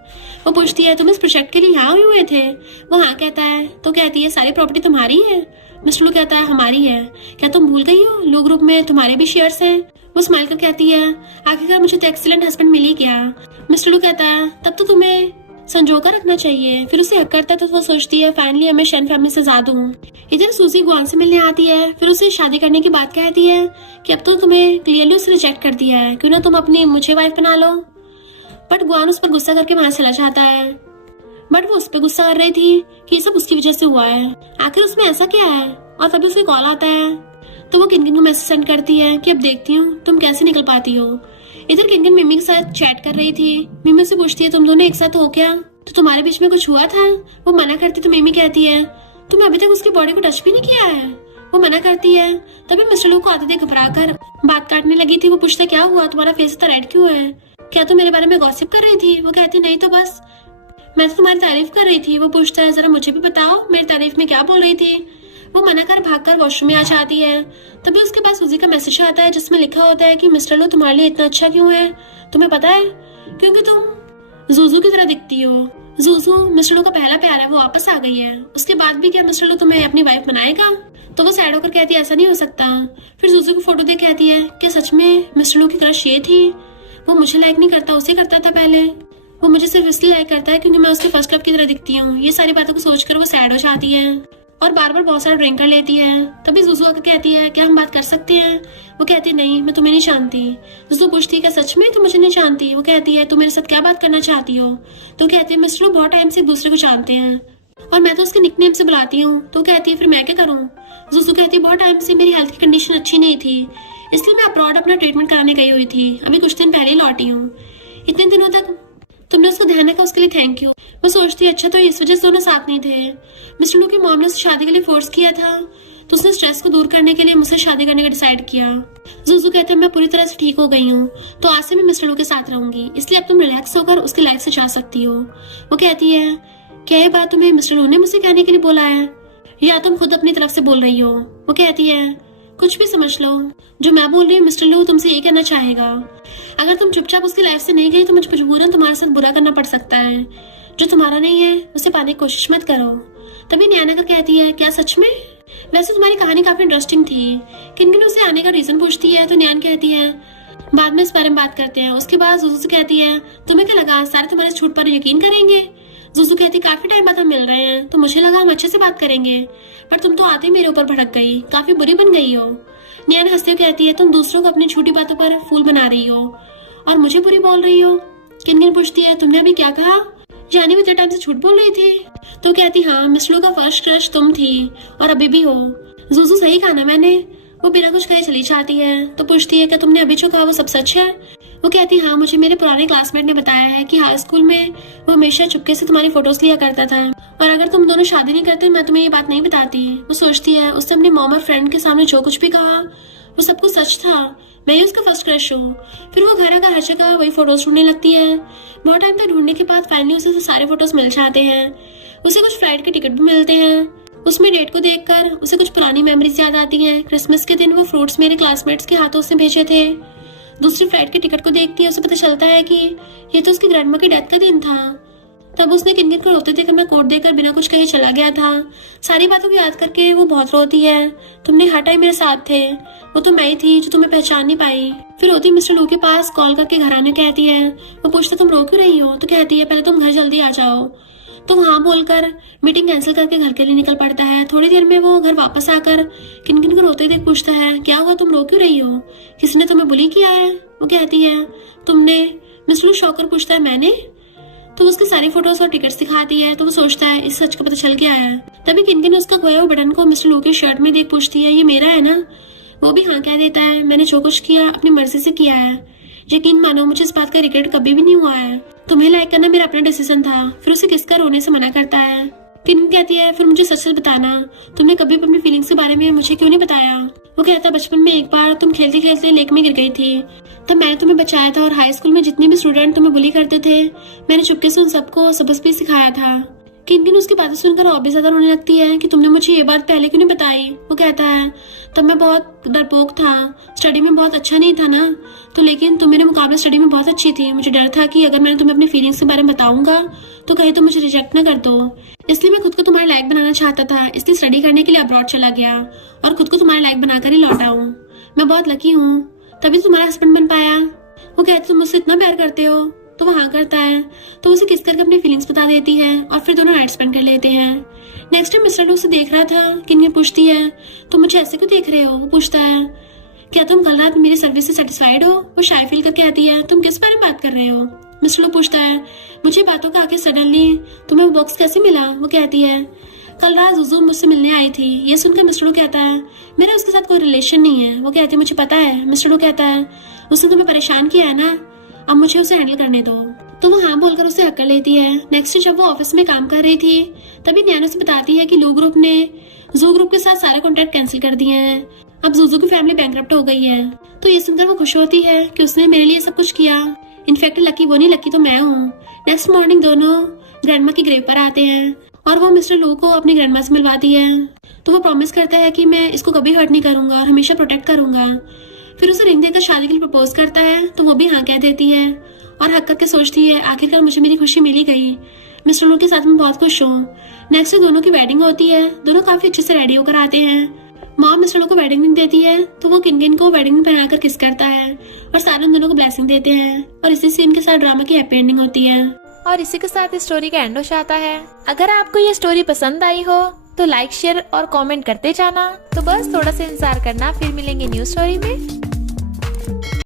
वो पूछती है तुम इस प्रोजेक्ट के लिए यहाँ हुए थे? वो हाँ कहता है। तो कहती है सारी प्रॉपर्टी तुम्हारी है? मिस्टर लू कहता है हमारी है। क्या तुम भूल गई हो लो ग्रुप में तुम्हारे भी शेयर्स हैं? वो स्माइल कर कहती है आखिरकार मुझे तो एक्सीलेंट हस्बैंड मिल ही गया। मिस्टर लू कहता है तब तो तुम्हें संजो कर रखना चाहिए। फिर उसे हक करता है तो वो सोचती है फाइनली मैं शैन फैमिली से आजाद हूँ। इधर सूजी गुआन से मिलने आती है। फिर उसे शादी करने की बात कहती है कि अब तो तुम्हें क्लियरली उसे रिजेक्ट कर दिया है, क्यों ना तुम अपनी मुझे वाइफ बना लो। बट गुआन उस पर गुस्सा करके वहां चला जाता है। बट वो उस पर गुस्सा कर रही थी कि ये सब उसकी वजह से हुआ है, आखिर उसमें ऐसा क्या है। और तभी उसे कॉल आता है तो वो किनकिन को मैसेज सेंड करती है कि अब देखती हूँ तुम कैसे निकल पाती हो। इधर किनकिन मिमी के साथ चैट कर रही थी। मिमी से पूछती है तुम दोनों एक साथ हो क्या? तो तुम्हारे बीच में कुछ हुआ था? वो मना करती तो मिमी कहती है तुमने अभी तक उसकी बॉडी को टच भी नहीं किया है। वो मना करती है। तभी मिस्टर लू को आते देख घबरा कर बात काटने लगी थी। वो पूछता क्या हुआ, तुम्हारा फेस इतना रेड क्यों है? क्या तुम मेरे बारे में गॉसिप कर रही थी? वो कहती नहीं तो बस मैं तो तुम्हारी तारीफ कर रही थी। वो पूछता है जरा मुझे भी बताओ मेरी तारीफ में क्या बोल रही थी? वो मना कर भागकर वॉशरूम में आ जाती है। तभी उसके पास सूजी का मैसेज आता है जिसमें लिखा होता है कि मिस्टर लू तुम्हारे लिए इतना अच्छा क्यों है? तुम्हें पता है क्योंकि तुम जूजू की तरह दिखती हो। जूजू मिस्टर लू का पहला प्यार है, वो वापस आ गई है। उसके बाद भी क्या मिस्टर लू तुम्हें अपनी वाइफ बनाएगा? तो वो सैड होकर कहती है ऐसा नहीं हो सकता। फिर जूजू की फोटो देख कहती है कि सच में मिस्टर लू की क्रश ये थी? वो मुझे लाइक नहीं करता, उसे करता था पहले। वो मुझे सिर्फ इसलिए लाइक करता है क्योंकि मैं उसके फर्स्ट लव की तरह दिखती हूँ। ये सारी बातों को सोचकर वो सैड हो जाती है और बार बार बहुत सारा ड्रिंक कर लेती है। तभी जूजू आकर कहती है क्या हम बात कर सकते हैं? वो कहती नहीं मैं तुम्हें नहीं जानती। जूजू पूछती है क्या सच में तुम मुझे नहीं जानती? वो कहती है तुम मेरे साथ क्या बात करना चाहती हो? तो कहती है मिस्टर लू बहुत टाइम से एक दूसरे को जानते हैं और मैं तो उसके निकनेम से बुलाती हूँ। तो कहती है फिर मैं क्या करूँ? जूजू कहती है बहुत टाइम से मेरी हेल्थ की कंडीशन अच्छी नहीं थी, इसलिए मैं अब्रॉड अपना ट्रीटमेंट कराने गई हुई थी। अभी कुछ दिन पहले ही लौटी हूँ। इतने दिनों तक तुमने उसको ध्यान रखा, उसके लिए थैंक यू। वो सोचती है अच्छा तो इस वजह से दोनों साथ नहीं थे। मिस्टर लू की मॉम ने उसे शादी के लिए फोर्स किया था, तो उसने स्ट्रेस को दूर करने के लिए मुझसे शादी करने का डिसाइड किया। जूजू कहते हैं मैं पूरी तरह से ठीक हो गई हूँ, तो आज से मैं मिस्टर लू के साथ रहूंगी, इसलिए अब तुम रिलैक्स होकर उसकी लाइफ से जा सकती हो। वो कहती है क्या ये बात तुम्हें मिस्टर लू ने मुझसे कहने के लिए बोला है या तुम खुद अपनी तरफ से बोल रही हो? वो कहती है कुछ भी समझ लो, जो मैं बोल रही हूँ मिस्टर लू तुमसे ये कहना चाहेगा। अगर तुम चुपचाप उसकी लाइफ से नहीं गई तो मुझे मजबूरन तुम्हारे साथ बुरा करना पड़ सकता है। जो तुम्हारा नहीं है उसे पाने की कोशिश मत करो। तभी न्याना कर कहती है क्या सच में? वैसे तुम्हारी कहानी काफी इंटरेस्टिंग थी। किनकिन उसे आने का रीजन पूछती है तो न्यान कहती है बाद में इस बारे में बात करते हैं। उसके बाद जूजू से कहती है तुम्हें क्या लगा सारे तुम्हारे झूठ पर यकीन करेंगे? जूजू कहती है काफी टाइम बाद हम मिल रहे हैं तो मुझे लगा हम अच्छे से बात करेंगे, पर तुम तो आते मेरे ऊपर भड़क गई, काफी बुरी बन गई हो। न्यान हंसते हुए कहती है तुम दूसरों को अपनी छोटी बातों पर फूल बना रही हो और मुझे बुरी बोल रही हो। किनकिन पूछती है तुमने अभी क्या कहा? जानी भी इतने टाइम से झूठ बोल रही थी। तो कहती हाँ मिस्टर लू का फर्स्ट क्रश तुम थी और अभी भी हो। जूजू सही कहा ना मैंने? वो बिना कुछ कहे चली जाती है। तो पूछती है क्या तुमने अभी जो कहा वो सब सच है? वो कहती हाँ मुझे मेरे पुराने क्लासमेट ने बताया है कि हाई स्कूल में वो हमेशा चुपके से तुम्हारी फोटोज लिया करता था और अगर तुम दोनों शादी नहीं करते मैं तुम्हें ये बात नहीं बताती। वो सोचती है उसने अपने मॉम और फ्रेंड के सामने जो कुछ भी कहा वो सब कुछ सच था, मैं ही उसका फर्स्ट क्रश हूँ। फिर वो घर आकर हर जगह वही फोटोज ढूंढने लगती है। बहुत टाइम तक ढूंढने के बाद फाइनली उसे सारे फोटोज मिल जाते हैं। उसे कुछ फ्लाइट के टिकट भी मिलते हैं। उसमें डेट को देखकर उसे कुछ पुरानी मेमोरीज याद आती हैं। क्रिसमस के दिन वो फ्रूट्स मेरे क्लासमेट्स के हाथों से भेजे थे। दूसरी फ्लाइट के टिकट को देखती है, उसे पता चलता है कि ये तो उसकी ग्रैंडमा की डेथ का दिन था। तब उसने किनकिन को रोते देकर मैं कोट देकर बिना कुछ कहे चला गया था। सारी बातों को याद करके वो बहुत रोती है। तुमने हर टाइम मेरे साथ थे, वो तो मैं ही थी जो तुम्हें पहचान नहीं पाई। फिर रोती मिस्टर लू के पास कॉल करके घर आने कहती है। वो पूछता तुम रो क्यों रही हो? तो कहती है पहले तुम घर जल्दी आ जाओ। तो वहाँ बोलकर मीटिंग कैंसिल करके घर के लिए निकल पड़ता है। थोड़ी देर में वो घर वापस आकर किनकिन को रोते देख पूछता है क्या हुआ, तुम रो क्यों रही हो? किसी ने तुम्हें बुली किया है? वो कहती है तुमने? मिस्टर लू शॉकर पूछता है मैंने? तो उसकी सारी फोटोज और टिकट्स दिखाती है। तो वो सोचता है इस सच का पता चल गया है। तभी किनकिन उसका खोया हुआ बटन को मिस्टर लू की शर्ट में देख पूछती है ये मेरा है ना? वो भी हाँ कह देता है मैंने जो कुछ किया अपनी मर्जी से किया है, यकीन मानो मुझे इस बात का रिग्रेट कभी भी नहीं हुआ है। तुम्हें लाइक करना मेरा अपना डिसीजन था। फिर उसे किसका रोने से मना करता है। किन कहती है फिर मुझे सच सच बताना, तुमने कभी अपनी फीलिंग्स के बारे में मुझे क्यों नहीं बताया। वो कहता बचपन में एक बार तुम खेलते खेलते लेक में गिर गई थी, तब मैंने तुम्हें बचाया था और हाई स्कूल में जितने भी स्टूडेंट तुम्हें बुली करते थे मैंने चुपके से उन सबको सबक भी सिखाया था। किन उसकी बातें सुनकर और भी ज्यादा रोने लगती है कि तुमने मुझे ये बात पहले क्यों नहीं बताई। वो कहता है तब मैं बहुत डरपोक था, स्टडी में बहुत अच्छा नहीं था ना, तो लेकिन तुम मेरे मुकाबले स्टडी में बहुत अच्छी थी। मुझे डर था कि अगर मैंने तुम्हें अपनी फीलिंग्स के बारे में बताऊंगा तो कहीं तो मुझे रिजेक्ट ना कर दो, इसलिए मैं खुद को तुम्हारे लायक बनाना चाहता था, इसलिए स्टडी करने के लिए अब्रॉड चला गया और खुद को तुम्हारे लायक बनाकर ही लौटा हूँ। मैं बहुत लकी हूँ, तभी तुम्हारा हस्बैंड बन पाया। वो कहते तुम मुझसे इतना प्यार करते हो, तो वो हाँ करता है, तो उसे किस करके अपनी फीलिंग्स बता देती है और फिर दोनों नाइट स्पेंड कर लेते हैं। नेक्स्ट टाइम मिस्टर उसे देख रहा था, किन पूछती है तुम मुझे ऐसे क्यों देख रहे हो। वो पूछता है क्या तुम कल रात मेरी सर्विस से सेटिस्फाइड हो। वो शाय फील करके आती है तुम किस बारे में बात कर रहे हो। मिस्टर पूछता है मुझे बातों का आके सडनली तुम्हें वो बॉक्स कैसे मिला। वो कहती है कल रात जुजू मुझसे मिलने आई थी। ये सुनकर मिस्टर कहता है मेरा उसके साथ कोई रिलेशन नहीं है। वो कहती है मुझे पता है। मिस्टर कहता है उसने तुम्हें परेशान किया है ना, अब मुझे उसे हैंडल करने दो। तो वो हाँ बोलकर उसे हक कर लेती है। नेक्स्ट जब वो ऑफिस में काम कर रही थी तभी न्यानो से बताती है कि लू ग्रुप ने जू ग्रुप के साथ सारे कॉन्ट्रैक्ट कैंसिल कर दिए हैं, अब जूजू की फैमिली बैंकरप्ट हो गई है। तो ये सुनकर वो खुश होती है कि उसने मेरे लिए सब कुछ किया, इनफैक्ट लकी वो नहीं लकी तो मैं हूँ। नेक्स्ट मॉर्निंग दोनों ग्रैंडमा की ग्रेव पर आते हैं और वो मिस्टर लू को अपनी ग्रैंडमा से मिलवाती है। तो वो प्रॉमिस करता है कि मैं इसको कभी हर्ट नहीं करूंगा और हमेशा प्रोटेक्ट करूंगा। फिर उसे रिंग देकर शादी के लिए प्रपोज करता है, तो वो भी हाँ कह देती है और हक करके सोचती है आखिरकार मुझे मेरी खुशी मिल ही गई, मिस्टर लू के साथ मैं बहुत खुश हूँ। नेक्स्ट दोनों की वेडिंग होती है, दोनों काफी अच्छे से रेडी होकर आते हैं। मॉम मिस्टर लू को वेडिंग रिंग देती है, तो वो किन को वेडिंग रिंग पहनाकर किस करता है और सारे दोनों को ब्लेसिंग देते हैं और इसी सीन के साथ ड्रामा की हैप्पी एंडिंग होती है। और इसी के साथ इस स्टोरी का एंड हो जाता है। अगर आपको ये स्टोरी पसंद आई हो तो लाइक शेयर और कमेंट करते जाना। तो बस थोड़ा सा इंतजार करना, फिर मिलेंगे न्यू स्टोरी में।